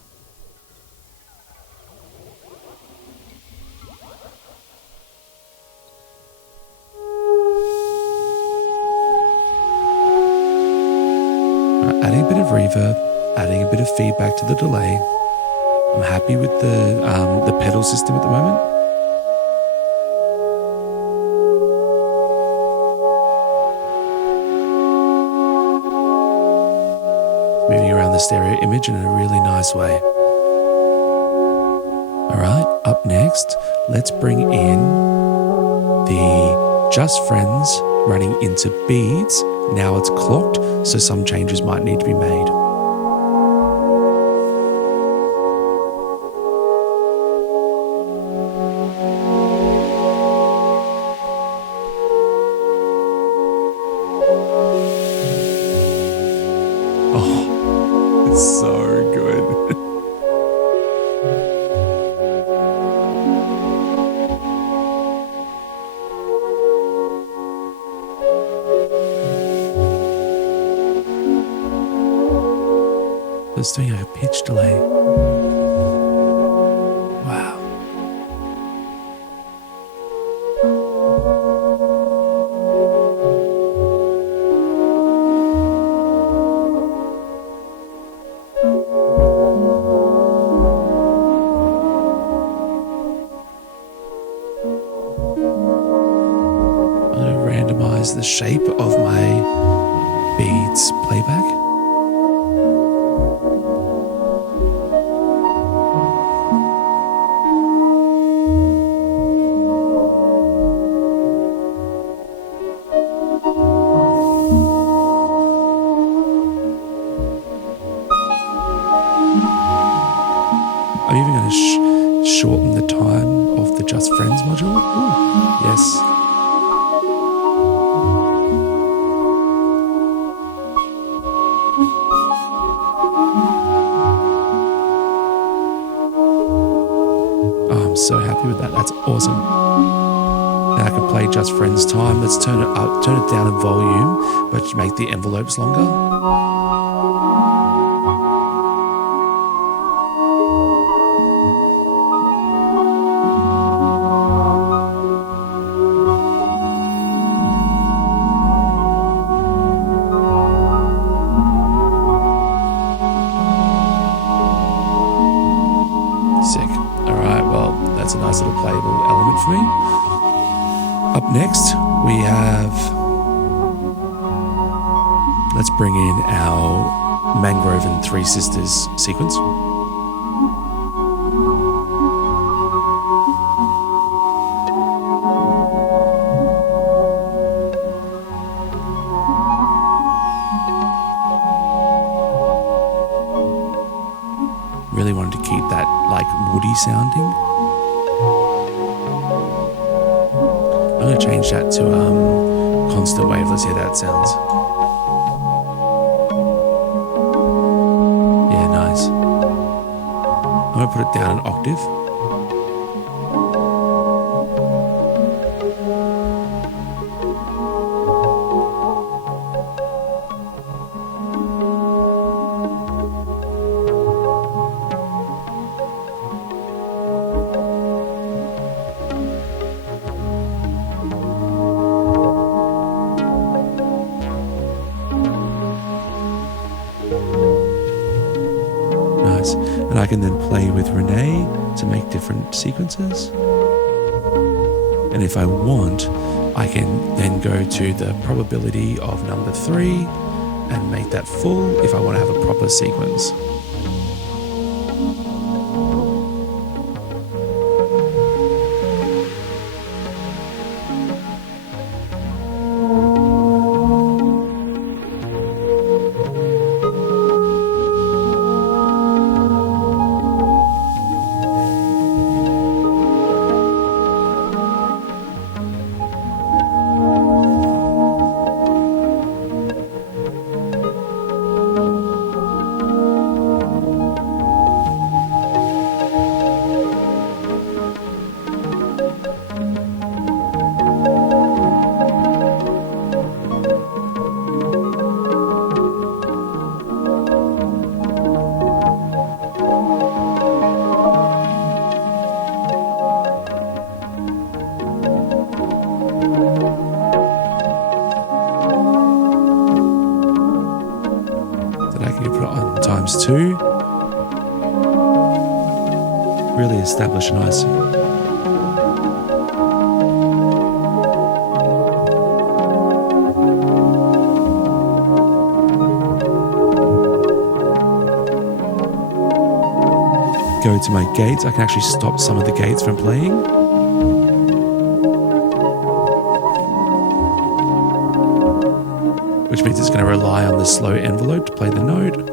Adding a bit of reverb, adding a bit of feedback to the delay. I'm happy with the pedal system at the moment. Moving around the stereo image in a really nice way. All right, up next, let's bring in the Just Friends running into beads. Now it's clocked, so some changes might need to be made. Oh, it's so good. It's doing like a pitch delay. Wow. I'm going to randomize the shape of my beats playback. I'm even going to shorten the time of the Just Friends module. Ooh, yes. Oh, I'm so happy with that. That's awesome. Now I can play Just Friends time. Let's turn it up, turn it down in volume, but make the envelopes longer. Sick. All right, well, that's a nice little playable element for me. Up next, we have... Let's bring in our Mangrove and Three Sisters sequence. Really wanted to keep that like woody sounding. I'm going to change that to constant wave. Let's hear how that sounds. Yeah, nice. I'm going to put it down an octave. Nice. And I can then play with Renee to make different sequences. And if I want, I can then go to the probability of number 3 and make that full if I want to have a proper sequence. times 2. Really establish a nice. Go to my gates. I can actually stop some of the gates from playing. Which means it's going to rely on the slow envelope to play the note.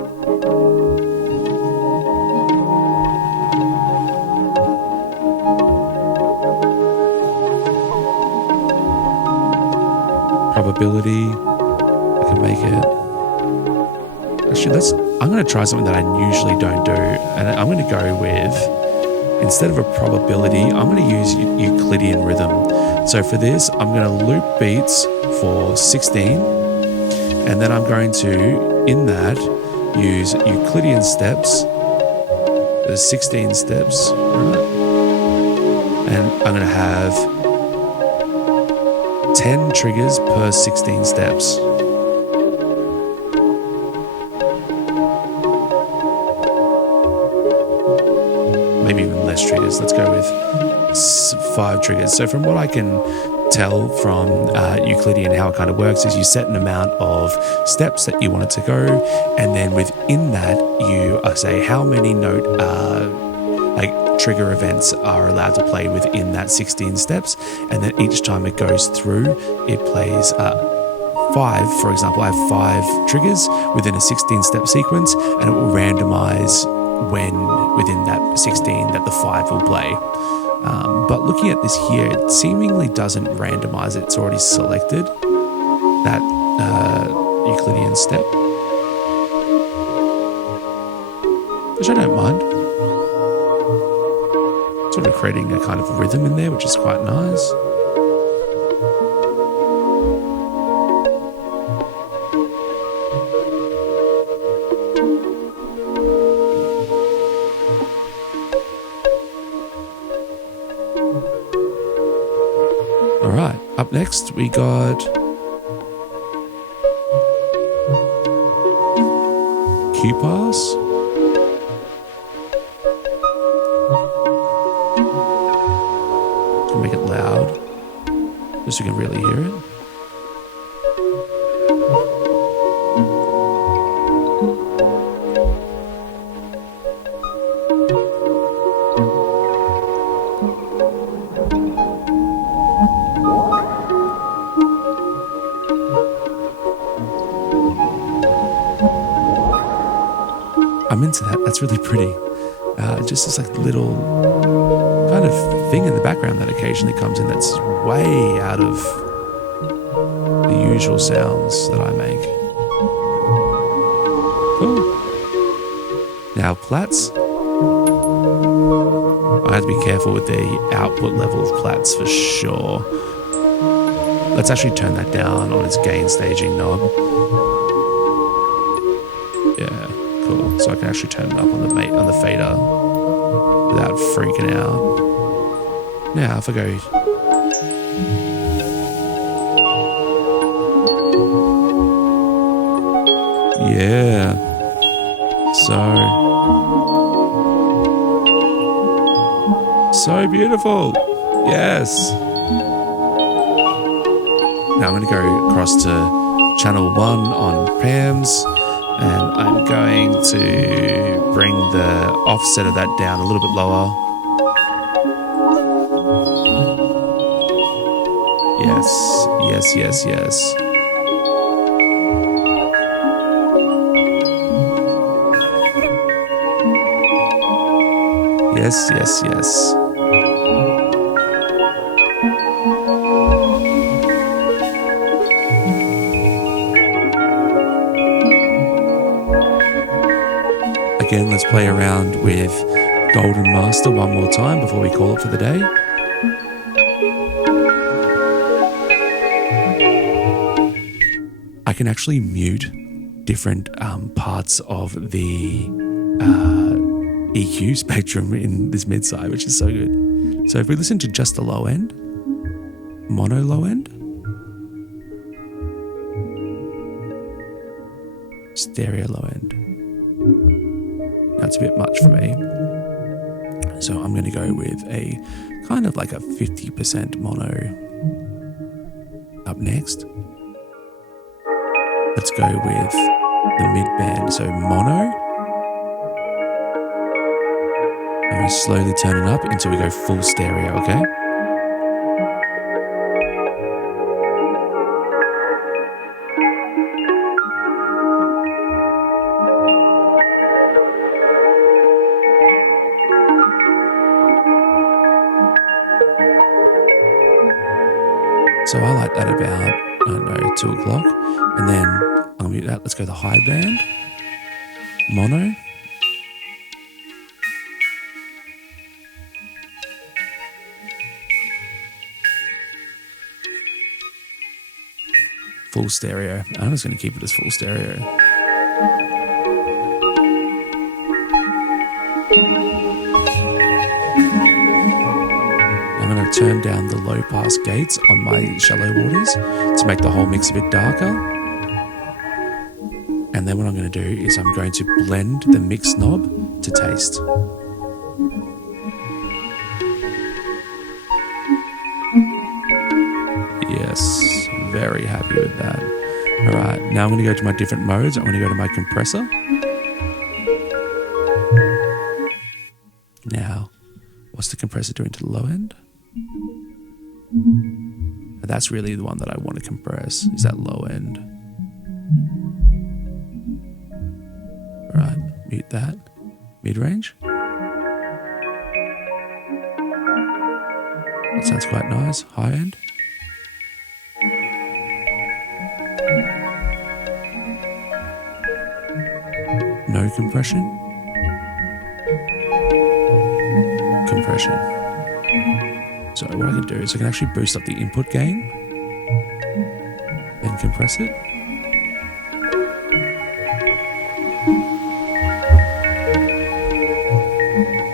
Probability. I can make it. Actually, I'm going to try something that I usually don't do. And I'm going to go with, instead of a probability, I'm going to use Euclidean rhythm. So for this, I'm going to loop beats for 16. And then I'm going to, in that, use Euclidean steps. There's 16 steps, right? And I'm going to have 10 triggers per 16 steps. Maybe even less triggers. Let's go with 5 triggers. So from what I can tell from Euclidean, how it kind of works is you set an amount of steps that you want it to go, and then within that you say how many note trigger events are allowed to play within that 16 steps, and then each time it goes through it plays 5. For example, I have 5 triggers within a 16-step sequence, and it will randomize when within that 16 that the 5 will play. But looking at this here, it seemingly doesn't randomize it. It's already selected that Euclidean step, which I don't mind. Sort of creating a kind of rhythm in there, which is quite nice. Alright, up next we got Q-Pass. Can make it loud, just so you can really hear it. I'm into that. That's really pretty. Just this like little kind of thing in the background that occasionally comes in that's way out of the usual sounds that I make. Cool. Now plats. I have to be careful with the output level of plats for sure. Let's actually turn that down on its gain staging knob. Yeah, cool. So I can actually turn it up on the fader without freaking out. Now if I go yeah, so beautiful. Yes. Now I'm going to go across to channel 1 on Pam's, and I'm going to bring the offset of that down a little bit lower. Yes, yes, yes, yes. Yes, yes, yes. Again, let's play around with Golden Master one more time before we call it for the day. I can actually mute different parts of the EQ spectrum in this mid-side, which is so good. So if we listen to just the low end, mono low end, stereo low end. That's a bit much for me. So I'm going to go with a kind of like a 50% mono. Up next, let's go with the mid band. So mono. And we slowly turn it up until we go full stereo, okay? So I like that about, I don't know, 2 o'clock. And then I'll mute that. Let's go the high band. Mono. Full stereo. I'm just going to keep it as full stereo. I'm going to turn down the low pass gates on my shallow waters to make the whole mix a bit darker. And then what I'm going to do is I'm going to blend the mix knob to taste. Yes, very happy with that. All right, now I'm going to go to my different modes. I'm going to go to my compressor. Now, what's the compressor doing to the low end? That's really the one that I want to compress, is that low end. All right, mute that. Mid-range. That sounds quite nice. High end. No compression. Compression. So what I can do is I can actually boost up the input gain, then compress it.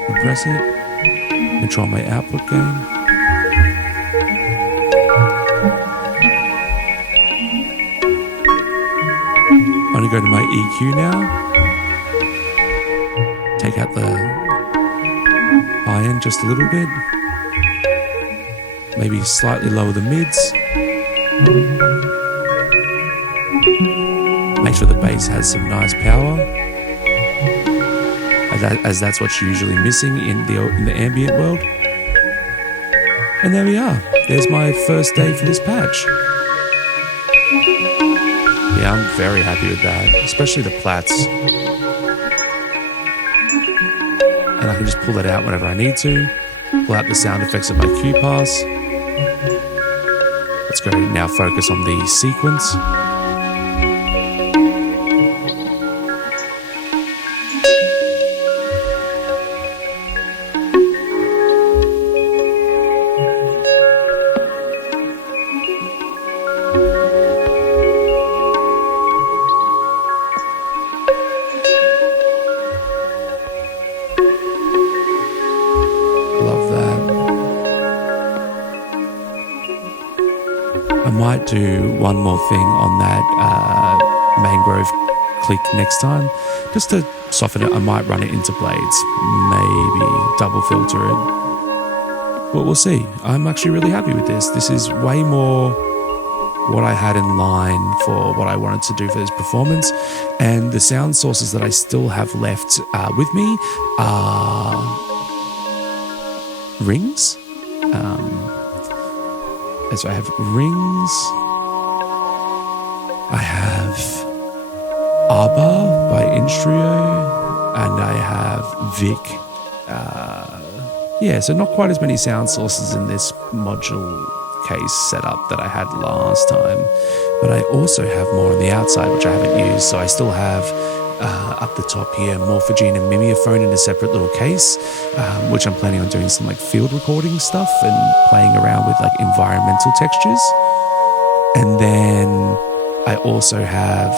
Compress it. Control my output gain. I'm going to go to my EQ now. Take out the high end just a little bit. Maybe slightly lower the mids. Make sure the bass has some nice power, as that's what's usually missing in the ambient world. And there we are. There's my first day for this patch. Yeah, I'm very happy with that, especially the plats. And I can just pull that out whenever I need to. Pull out the sound effects of my Q pass. Let's go now focus on the sequence. I might do one more thing on that mangrove click next time, just to soften it. I might run it into blades, maybe double filter it, but we'll see. I'm actually really happy with this. This is way more what I had in line for what I wanted to do for this performance, and the sound sources that I still have left with me are rings. So I have rings, I have Arbor by Instrio, and I have Vic. So not quite as many sound sources in this module case setup that I had last time, but I also have more on the outside which I haven't used. So I still have up the top here Morphogene and Mimeophone in a separate little case, which I'm planning on doing some like field recording stuff and playing around with like environmental textures. And then I also have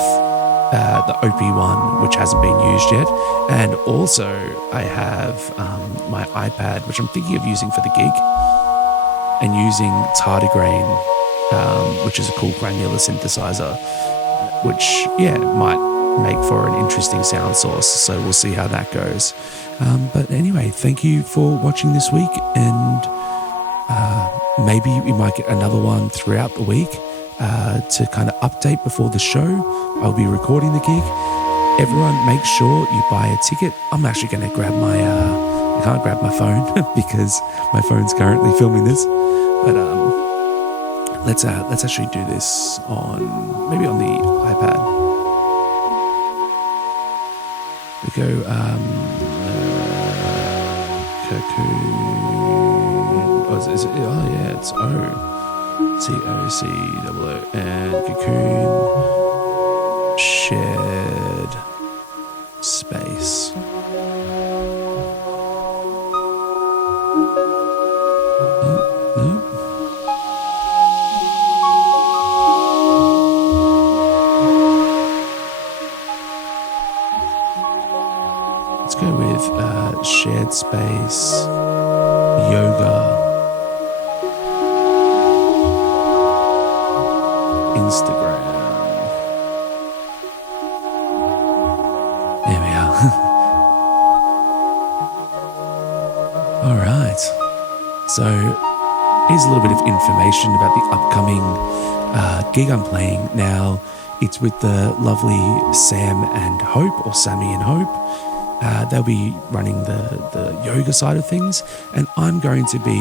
the OP one, which hasn't been used yet, and also I have my iPad, which I'm thinking of using for the gig, and using Tardigrade, which is a cool granular synthesizer, which might make for an interesting sound source. So we'll see how that goes. But anyway, thank you for watching this week, and maybe we might get another one throughout the week to kind of update before the show. I'll be recording the gig. Everyone, make sure you buy a ticket. I'm actually going to grab my, I can't grab my phone because my phone's currently filming this. But let's actually do this maybe on the iPad. We go Cocoon. It's O. COCOO and Cocoon shared space. No. Let's go with shared space, yoga, Instagram. There we are. All right. So here's a little bit of information about the upcoming gig I'm playing. Now, it's with the lovely Sam and Hope, or Sammy and Hope. They'll be running the yoga side of things, and I'm going to be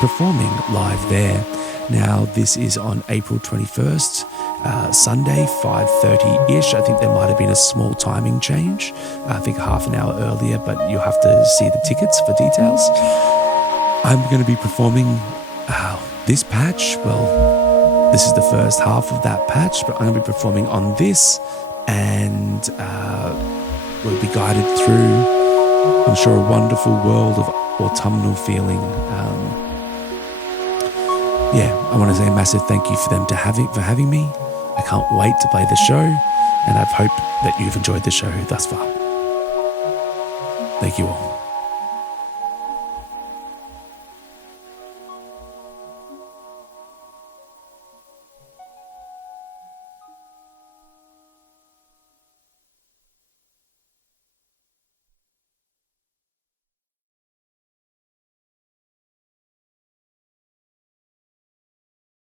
performing live there. Now, this is on April 21st, Sunday, 5:30-ish. I think there might have been a small timing change. I think half an hour earlier, but you'll have to see the tickets for details. I'm going to be performing this patch. Well, this is the first half of that patch, but I'm going to be performing on this, and we'll be guided through, I'm sure, a wonderful world of autumnal feeling. I want to say a massive thank you for having me. I can't wait to play the show, and I hope that you've enjoyed the show thus far. Thank you all.